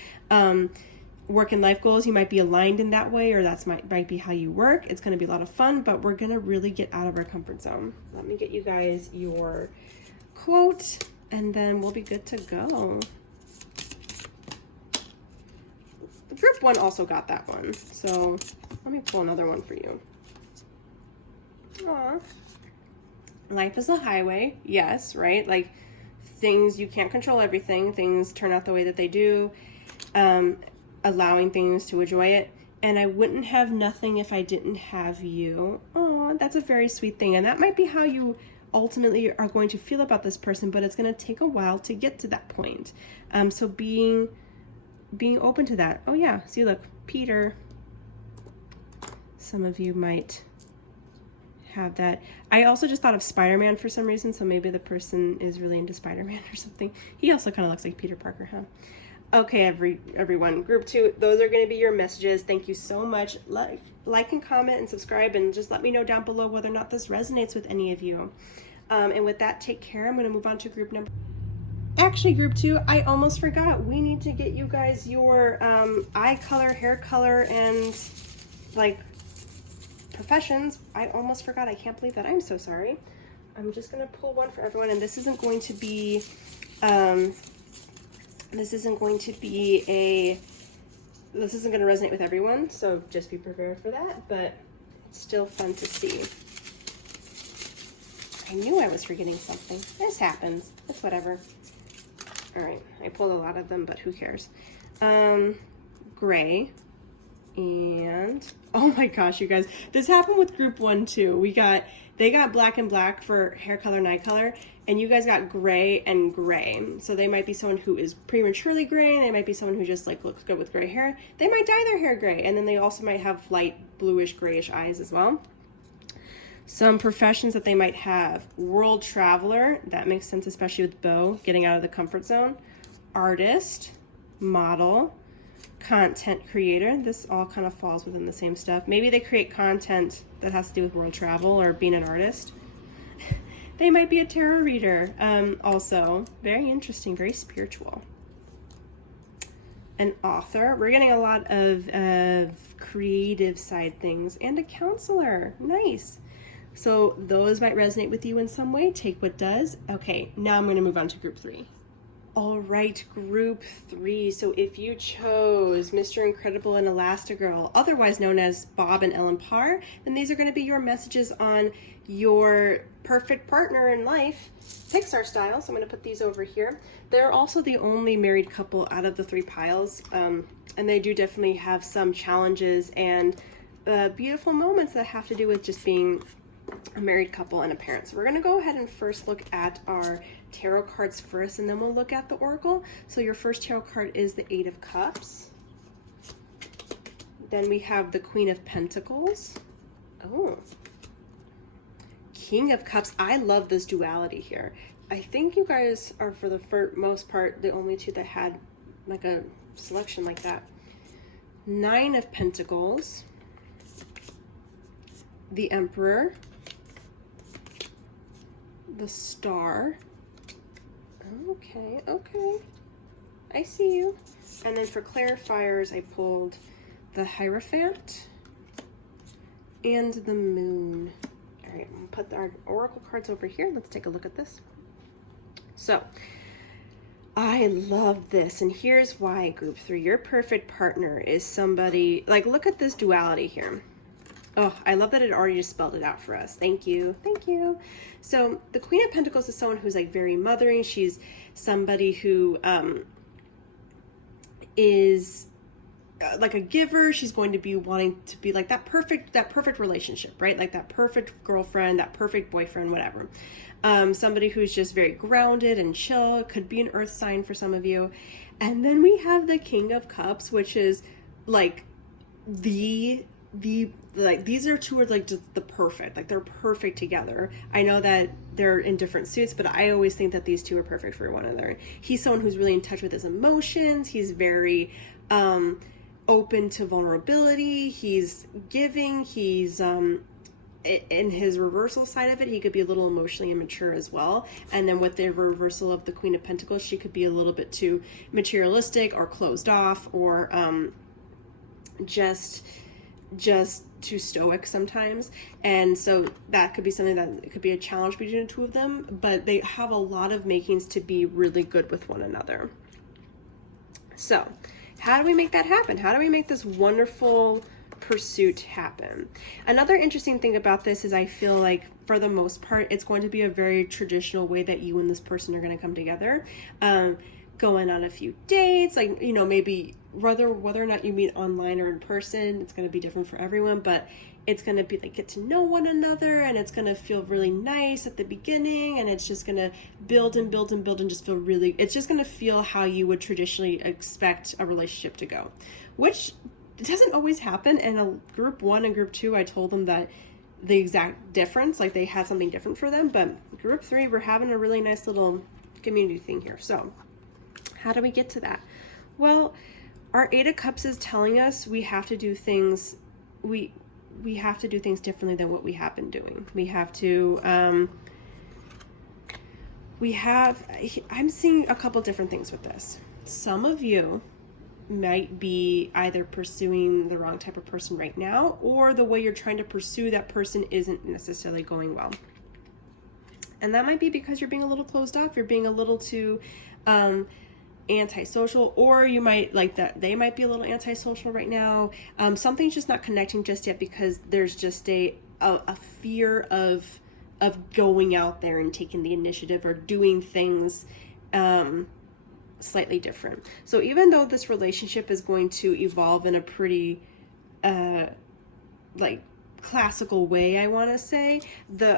Work and life goals, you might be aligned in that way, or that's might be how you work. It's going to be a lot of fun, but we're going to really get out of our comfort zone. Let me get you guys your quote, and then we'll be good to go. Group 1 also got that one, so let me pull another one for you. Aw. Life is a highway. Yes, right? Like, things, you can't control everything. Things turn out the way that they do. Allowing things to enjoy it. And I wouldn't have nothing if I didn't have you. Oh, that's a very sweet thing. And that might be how you ultimately are going to feel about this person, but it's going to take a while to get to that point. So being open to that. Oh yeah, see, look, Peter. Some of you might have that. I also just thought of Spider-Man for some reason, so maybe the person is really into Spider-Man or something. He also kind of looks like Peter Parker, huh? Okay, everyone, group 2, those are going to be your messages. Thank you so much. Like and comment and subscribe, and just let me know down below whether or not this resonates with any of you. And with that, take care. I'm going to move on to group number. Actually, group 2, I almost forgot. We need to get you guys your eye color, hair color, and like professions. I almost forgot. I can't believe that. I'm so sorry. I'm just going to pull one for everyone, and this isn't going to be this isn't going to resonate with everyone, so just be prepared for that, but it's still fun to see. I knew I was forgetting something. This happens. It's whatever. All right, I pulled a lot of them, but who cares? Gray. And oh my gosh, you guys, this happened with group 1 too. They got black and black for hair color and eye color, and you guys got gray and gray. So they might be someone who is prematurely gray, and they might be someone who just like looks good with gray hair. They might dye their hair gray, and then they also might have light bluish grayish eyes as well. Some professions that they might have: world traveler, that makes sense, especially with Bo, getting out of the comfort zone. Artist, model, content creator. This all kind of falls within the same stuff. Maybe they create content that has to do with world travel or being an artist. They might be a tarot reader. Also, very interesting, very spiritual. An author. We're getting a lot of creative side things. And a counselor. Nice. So those might resonate with you in some way. Take what does. Okay, now I'm going to move on to group 3. All right, group 3. So if you chose Mr. Incredible and Elastagirl, otherwise known as Bob and Helen Par, then these are going to be your messages on your perfect partner in life, Pixar style. So I'm going to put these over here. They're also the only married couple out of the 3 piles, and they do definitely have some challenges and beautiful moments that have to do with just being a married couple and a parent. So we're going to go ahead and first look at our tarot cards first, and then we'll look at the oracle. So your first tarot card is the Eight of Cups. Then we have the Queen of Pentacles. Oh, King of Cups. I love this duality here. I think you guys are, for the most part, the only two that had like a selection like that. Nine of Pentacles. The Emperor. The Star. Okay, okay. I see you. And then for clarifiers, I pulled the Hierophant and the Moon. All right, I'm gonna put our oracle cards over here. Let's take a look at this. So, I love this, and here's why, group 3. Your perfect partner is somebody, like, look at this duality here. Oh, I love that it already just spelled it out for us. Thank you. Thank you. So the Queen of Pentacles is someone who's like very mothering. She's somebody who is like a giver. She's going to be wanting to be like that perfect relationship, right? Like that perfect girlfriend, that perfect boyfriend, whatever. Somebody who's just very grounded and chill. It could be an earth sign for some of you. And then we have the King of Cups, which is like like these are two are like just the perfect, like they're perfect together. I know that they're in different suits, but I always think that these two are perfect for one another. He's someone who's really in touch with his emotions. He's very open to vulnerability. He's giving. He's in his reversal side of it, he could be a little emotionally immature as well. And then with the reversal of the Queen of Pentacles, she could be a little bit too materialistic or closed off, or just too stoic sometimes. And so that could be something that it could be a challenge between the two of them, but they have a lot of makings to be really good with one another. So how do we make that happen? How do we make this wonderful pursuit happen? Another interesting thing about this is I feel like for the most part it's going to be a very traditional way that you and this person are going to come together. Going on a few dates, like, you know, maybe whether or not you meet online or in person, it's going to be different for everyone, but it's going to be like get to know one another, and it's going to feel really nice at the beginning, and it's just going to build and build and build and just feel really, it's just going to feel how you would traditionally expect a relationship to go, which it doesn't always happen. And a group 1 and group 2, I told them that the exact difference, like they had something different for them, but group 3, we're having a really nice little community thing here. So how do we get to that? Well, our Eight of Cups is telling us we have to do things, we have to do things differently than what we have been doing. We have to, I'm seeing a couple different things with this. Some of you might be either pursuing the wrong type of person right now, or the way you're trying to pursue that person isn't necessarily going well. And that might be because you're being a little closed off, you're being a little too antisocial, or you might like that they might be a little antisocial right now. Something's just not connecting just yet because there's just a fear of going out there and taking the initiative or doing things slightly different. So even though this relationship is going to evolve in a pretty like classical way, I want to say,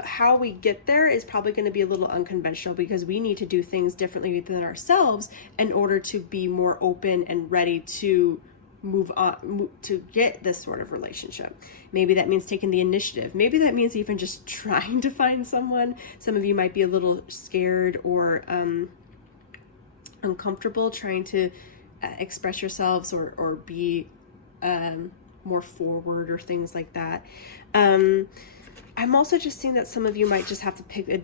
how we get there is probably going to be a little unconventional, because we need to do things differently within ourselves in order to be more open and ready to move on to get this sort of relationship. Maybe that means taking the initiative. Maybe that means even just trying to find someone. Some of you might be a little scared or uncomfortable trying to express yourselves or be more forward or things like that. I'm also just seeing that some of you might just have to pick a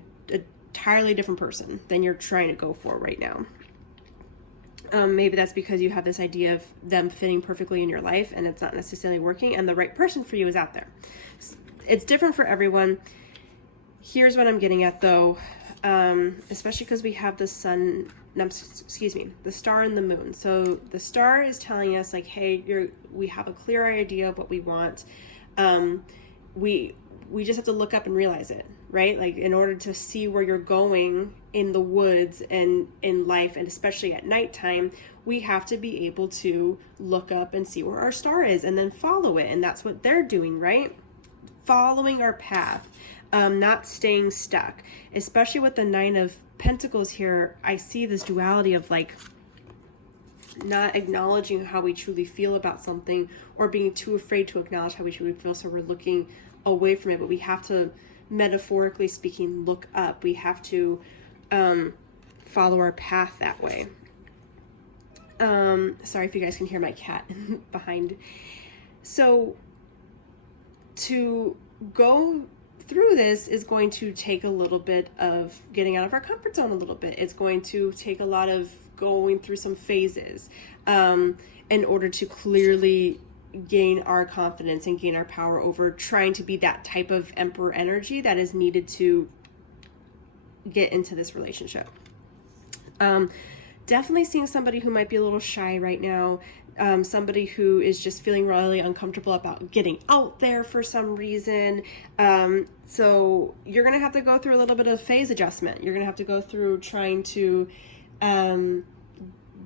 entirely different person than you're trying to go for right now. Maybe that's because you have this idea of them fitting perfectly in your life and it's not necessarily working, and the right person for you is out there. It's different for everyone. Here's what I'm getting at though, especially because we have the the star and the moon. So the star is telling us like, hey, we have a clear idea of what we want. We just have to look up and realize it, right? Like in order to see where you're going in the woods and in life, and especially at nighttime, we have to be able to look up and see where our star is and then follow it. And that's what they're doing, right? following our path, not staying stuck. Especially with the Nine of Pentacles here, I see this duality of like not acknowledging how we truly feel about something, or being too afraid to acknowledge how we truly feel, so we're looking away from it. But we have to, metaphorically speaking, look up. We have to follow our path that way. Sorry if you guys can hear my cat behind. So to go through this is going to take a little bit of getting out of our comfort zone a little bit. It's going to take a lot of going through some phases in order to clearly gain our confidence and gain our power over trying to be that type of emperor energy that is needed to get into this relationship. Definitely seeing somebody who might be a little shy right now, somebody who is just feeling really uncomfortable about getting out there for some reason. So you're going to have to go through a little bit of phase adjustment. You're going to have to go through trying to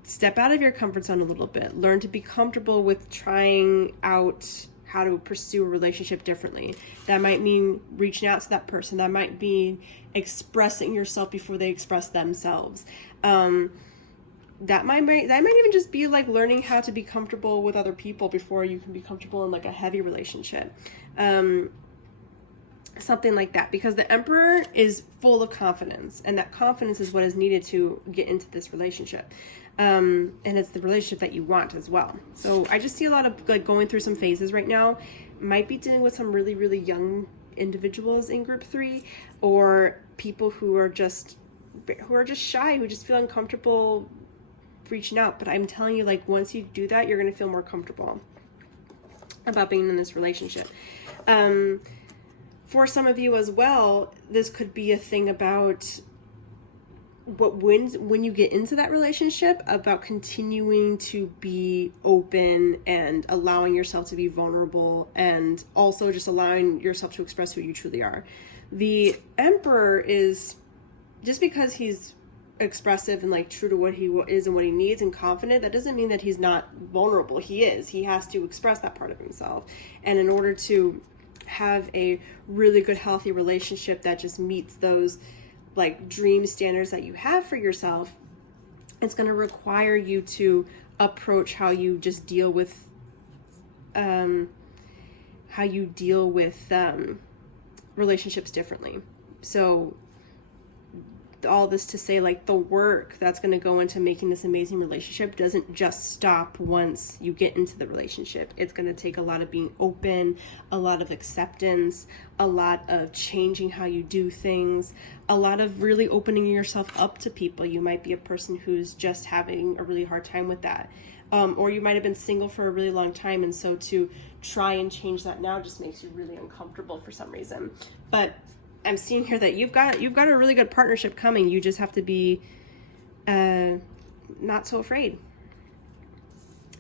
step out of your comfort zone a little bit, learn to be comfortable with trying out how to pursue a relationship differently. That might mean reaching out to that person. That might be expressing yourself before they express themselves. That might even just be like learning how to be comfortable with other people before you can be comfortable in like a heavy relationship. Something like that, because the Emperor is full of confidence, and that confidence is what is needed to get into this relationship. And it's the relationship that you want as well. So I just see a lot of like going through some phases right now. Might be dealing with some really, really young individuals in group 3, or people who are just shy, who just feel uncomfortable reaching out. But I'm telling you, like, once you do that, you're going to feel more comfortable about being in this relationship. For some of you as well, this could be a thing about when you get into that relationship, about continuing to be open and allowing yourself to be vulnerable, and also just allowing yourself to express who you truly are. The Emperor is, just because he's expressive and like true to what he is and what he needs and confident, that doesn't mean that he's not vulnerable. He is. He has to express that part of himself. And in order to have a really good, healthy relationship that just meets those like dream standards that you have for yourself, it's going to require you to approach how you just deal with relationships differently. So all this to say, like, the work that's going to go into making this amazing relationship doesn't just stop once you get into the relationship. It's going to take a lot of being open, a lot of acceptance, a lot of changing how you do things, a lot of really opening yourself up to people. You might be a person who's just having a really hard time with that. Or you might have been single for a really long time, and so to try and change that now just makes you really uncomfortable for some reason. But I'm seeing here that you've got a really good partnership coming. You just have to be not so afraid.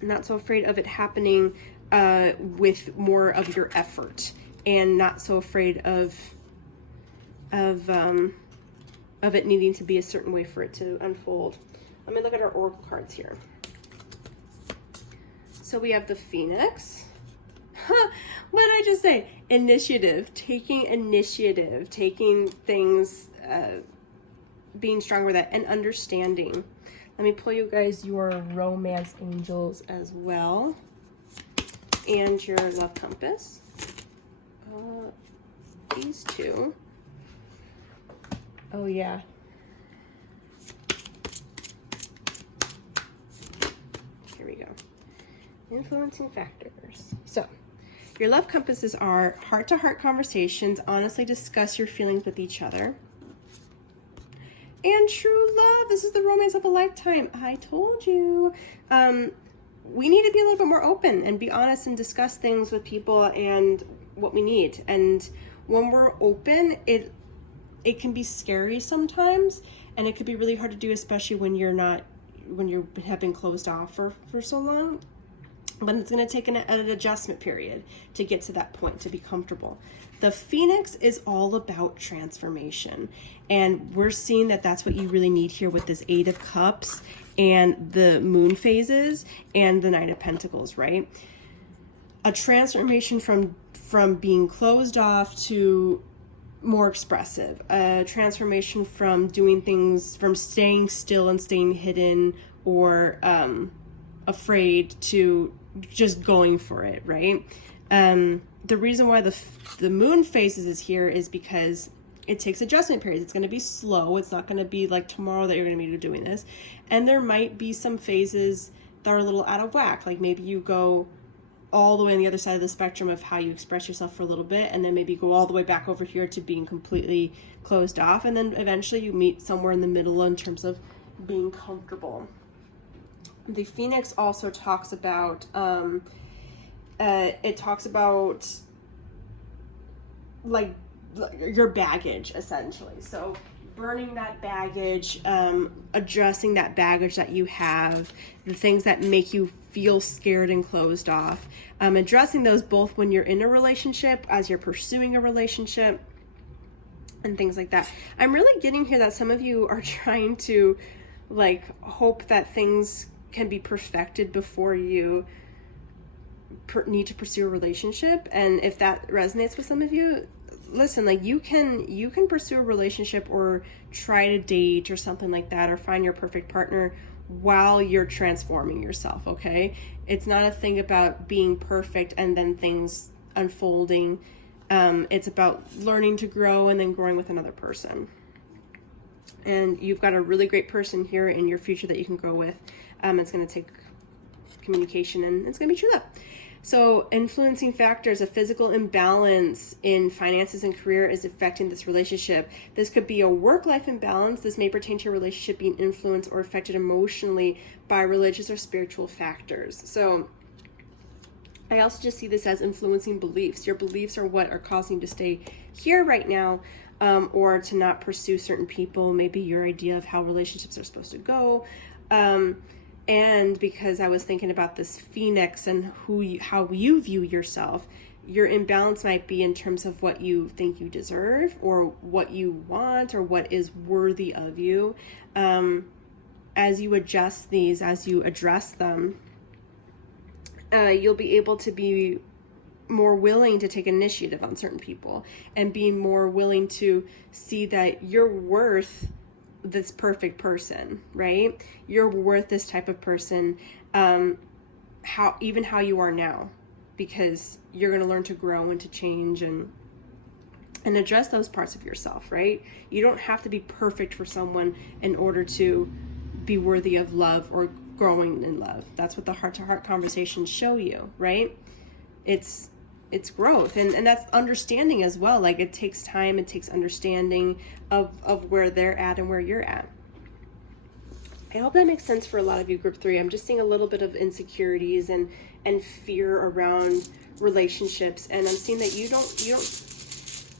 Not so afraid of it happening with more of your effort, and not so afraid of it needing to be a certain way for it to unfold. Let me look at our oracle cards here. So we have the Phoenix. What did I just say? Initiative, taking initiative, taking things, being strong with that, and understanding. Let me pull you guys your romance angels as well, and your love compass. These two. Oh yeah. Here we go. Influencing factors. So, your love compasses are heart-to-heart conversations, honestly discuss your feelings with each other. And true love, this is the romance of a lifetime. I told you. We need to be a little bit more open and be honest and discuss things with people and what we need. And when we're open, it can be scary sometimes, and it could be really hard to do, especially when you have been closed off for so long. But it's going to take an adjustment period to get to that point, to be comfortable. The Phoenix is all about transformation. And we're seeing that that's what you really need here with this 8 of Cups and the moon phases and the Knight of Pentacles, right? a transformation from being closed off to more expressive, a transformation from doing things, from staying still and staying hidden or afraid to just going for it, right? The reason why the moon phases is here is because it takes adjustment periods. It's going to be slow. It's not going to be like tomorrow that you're going to be doing this. And there might be some phases that are a little out of whack. Like maybe you go all the way on the other side of the spectrum of how you express yourself for a little bit, and then maybe go all the way back over here to being completely closed off. And then eventually you meet somewhere in the middle in terms of being comfortable. The Phoenix also talks about, it talks about like your baggage, essentially. So burning that baggage, addressing that baggage that you have, the things that make you feel scared and closed off, addressing those both when you're in a relationship, as you're pursuing a relationship, and things like that. I'm really getting here that some of you are trying to like hope that things can be perfected before you need to pursue a relationship. And if that resonates with some of you, listen, like you can pursue a relationship or try to date or something like that, or find your perfect partner while you're transforming yourself, okay? It's not a thing about being perfect and then things unfolding. It's about learning to grow and then growing with another person. And you've got a really great person here in your future that you can grow with. It's going to take communication, and it's going to be true love. So influencing factors, a physical imbalance in finances and career is affecting this relationship. This could be a work-life imbalance. This may pertain to your relationship being influenced or affected emotionally by religious or spiritual factors. So I also just see this as influencing beliefs. Your beliefs are what are causing you to stay here right now, or to not pursue certain people, maybe your idea of how relationships are supposed to go. And because I was thinking about this Phoenix and how you view yourself, your imbalance might be in terms of what you think you deserve, or what you want, or what is worthy of you. As you adjust these, as you address them, you'll be able to be more willing to take initiative on certain people, and be more willing to see that you're worth this perfect person, right? You're worth this type of person, how you are now, because you're going to learn to grow and to change and address those parts of yourself, right? You don't have to be perfect for someone in order to be worthy of love or growing in love. That's what the heart-to-heart conversations show you, right? It's growth, and that's understanding as well. Like it takes time, it takes understanding of where they're at and where you're at. I hope that makes sense for a lot of you, group 3. I'm just seeing a little bit of insecurities and fear around relationships, and I'm seeing that you don't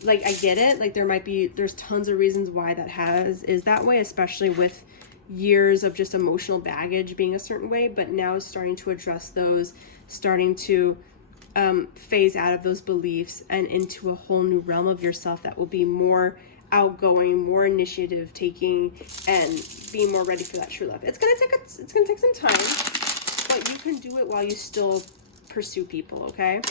like, I get it, like there's tons of reasons why that is that way, especially with years of just emotional baggage being a certain way, but now starting to address those, starting to phase out of those beliefs and into a whole new realm of yourself that will be more outgoing, more initiative taking, and being more ready for that true love. It's gonna take some time, but you can do it while you still pursue people, okay?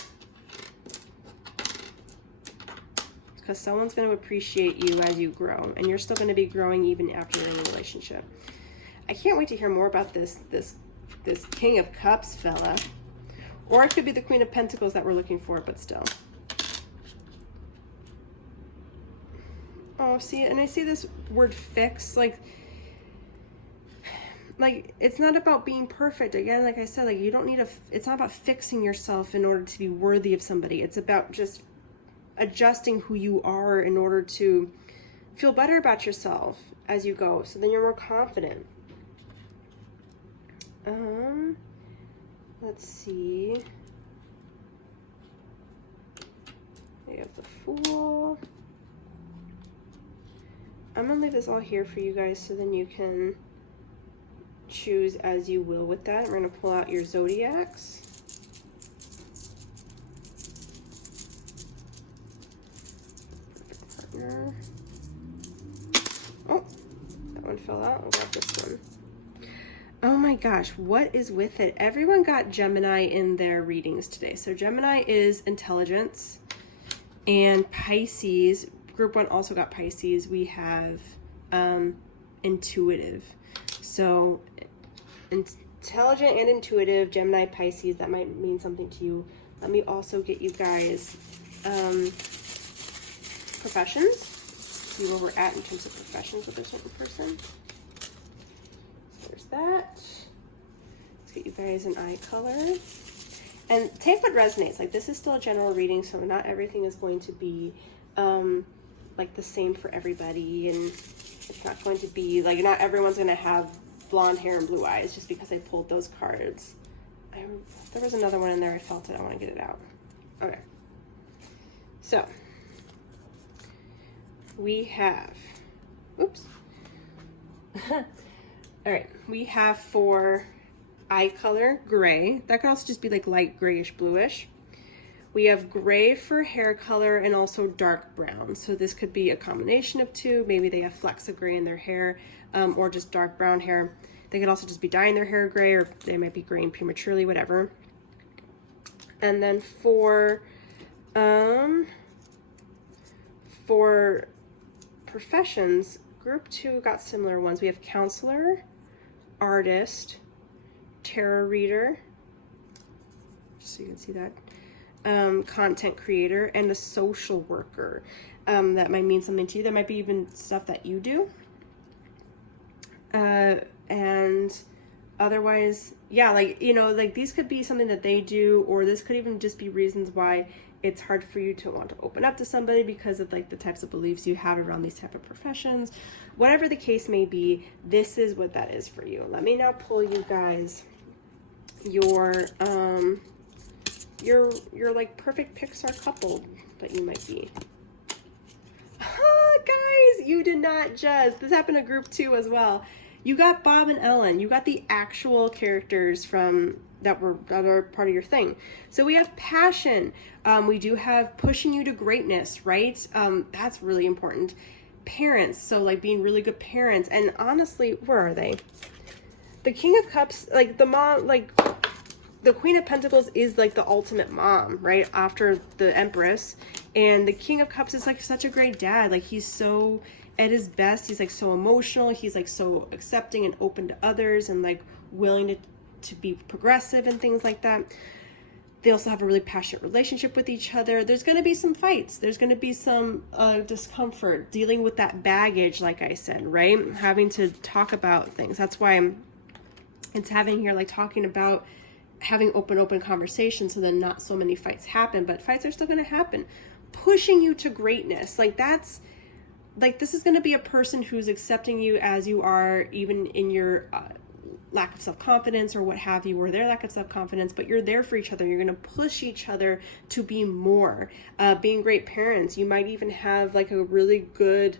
Because someone's going to appreciate you as you grow, and you're still going to be growing even after you're in a relationship. I can't wait to hear more about this King of Cups fella. Or it could be the Queen of Pentacles that we're looking for, but still. Oh, see, and I see this word fix, like it's not about being perfect. Again, like I said, like you don't need it's not about fixing yourself in order to be worthy of somebody. It's about just adjusting who you are in order to feel better about yourself as you go, so then you're more confident. Let's see. We have the Fool. I'm gonna leave this all here for you guys, so then you can choose as you will with that. We're gonna pull out your zodiacs. Partner. Oh, that one fell out. I'll grab this one. Oh my gosh, what is with it? Everyone got Gemini in their readings today. So Gemini is intelligence, and Pisces, group 1 also got Pisces. We have intuitive. So intelligent and intuitive, Gemini, Pisces, that might mean something to you. Let me also get you guys professions. See where we're at in terms of professions with a certain person. There's that. Let's get you guys an eye color. And take what resonates. Like, this is still a general reading, so not everything is going to be like the same for everybody. And it's not going to be, like, not everyone's going to have blonde hair and blue eyes just because I pulled those cards. There was another one in there. I felt it. I want to get it out. Okay. So, we have, oops. All right, we have for eye color, gray. That could also just be like light grayish bluish. We have gray for hair color and also dark brown. So this could be a combination of two. Maybe they have flecks of gray in their hair or just dark brown hair. They could also just be dyeing their hair gray, or they might be graying prematurely, whatever. And then for professions, group 2 got similar ones. We have counselor, artist, tarot reader, just so you can see that, content creator, and a social worker. That might mean something to you. That might be even stuff that you do. And otherwise, yeah, like, you know, like these could be something that they do, or this could even just be reasons why it's hard for you to want to open up to somebody because of like the types of beliefs you have around these type of professions. Whatever the case may be, this is what that is for you. Let me now pull you guys your like perfect Pixar couple that you might be. Guys, you did not just. This happened to group 2 as well. You got Bob and Ellen. You got the actual characters from that are part of your thing. So we have passion. We do have pushing you to greatness, right? That's really important. Parents, so like being really good parents. And honestly, where are they? The King of Cups, like the mom, like the Queen of Pentacles is like the ultimate mom, right? After the Empress. And the King of Cups is like such a great dad. Like he's so at his best. He's like so emotional. He's like so accepting and open to others and like willing to be progressive and things like that. They also have a really passionate relationship with each other. There's going to be some fights. There's going to be some discomfort dealing with that baggage, like I said, right? Having to talk about things. That's why it's having here, like talking about having open conversations so then not so many fights happen, but fights are still going to happen. Pushing you to greatness. Like that's, like this is going to be a person who's accepting you as you are, even in your lack of self-confidence or what have you, or their lack of self-confidence, but you're there for each other. You're going to push each other to be more. Being great parents, you might even have like a really good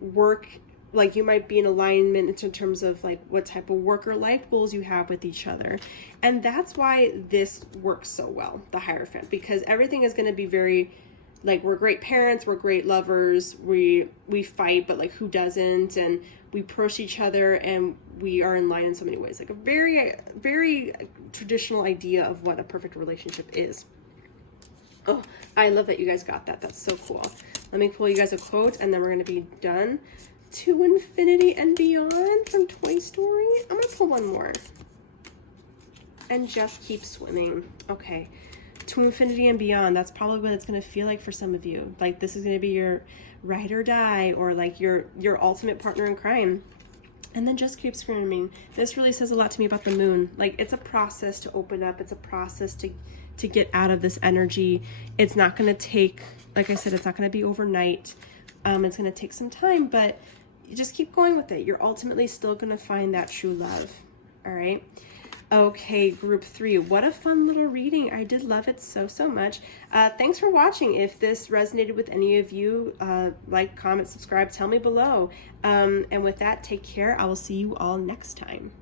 work, like you might be in alignment in terms of like what type of work or life goals you have with each other. And that's why this works so well, the Hierophant, because everything is going to be very like, we're great parents, we're great lovers, we fight, but like who doesn't? And we push each other and we are in line in so many ways. Like a very, very traditional idea of what a perfect relationship is. Oh, I love that you guys got that. That's so cool. Let me pull you guys a quote and then we're going to be done. To infinity and beyond from Toy Story. I'm going to pull one more. And just keep swimming. Okay. To infinity and beyond. That's probably what it's going to feel like for some of you. Like this is going to be your ride or die, or like your ultimate partner in crime. And then just keep screaming. This really says a lot to me about the moon. Like it's a process to open up. It's a process to get out of this energy. It's not going to take, like I said, it's not going to be overnight. It's going to take some time, but you just keep going with it. You're ultimately still going to find that true love. All right. Okay, group 3. What a fun little reading. I did love it so much. Thanks for watching. If this resonated with any of you, like, comment, subscribe, tell me below. And with that, take care. I will see you all next time.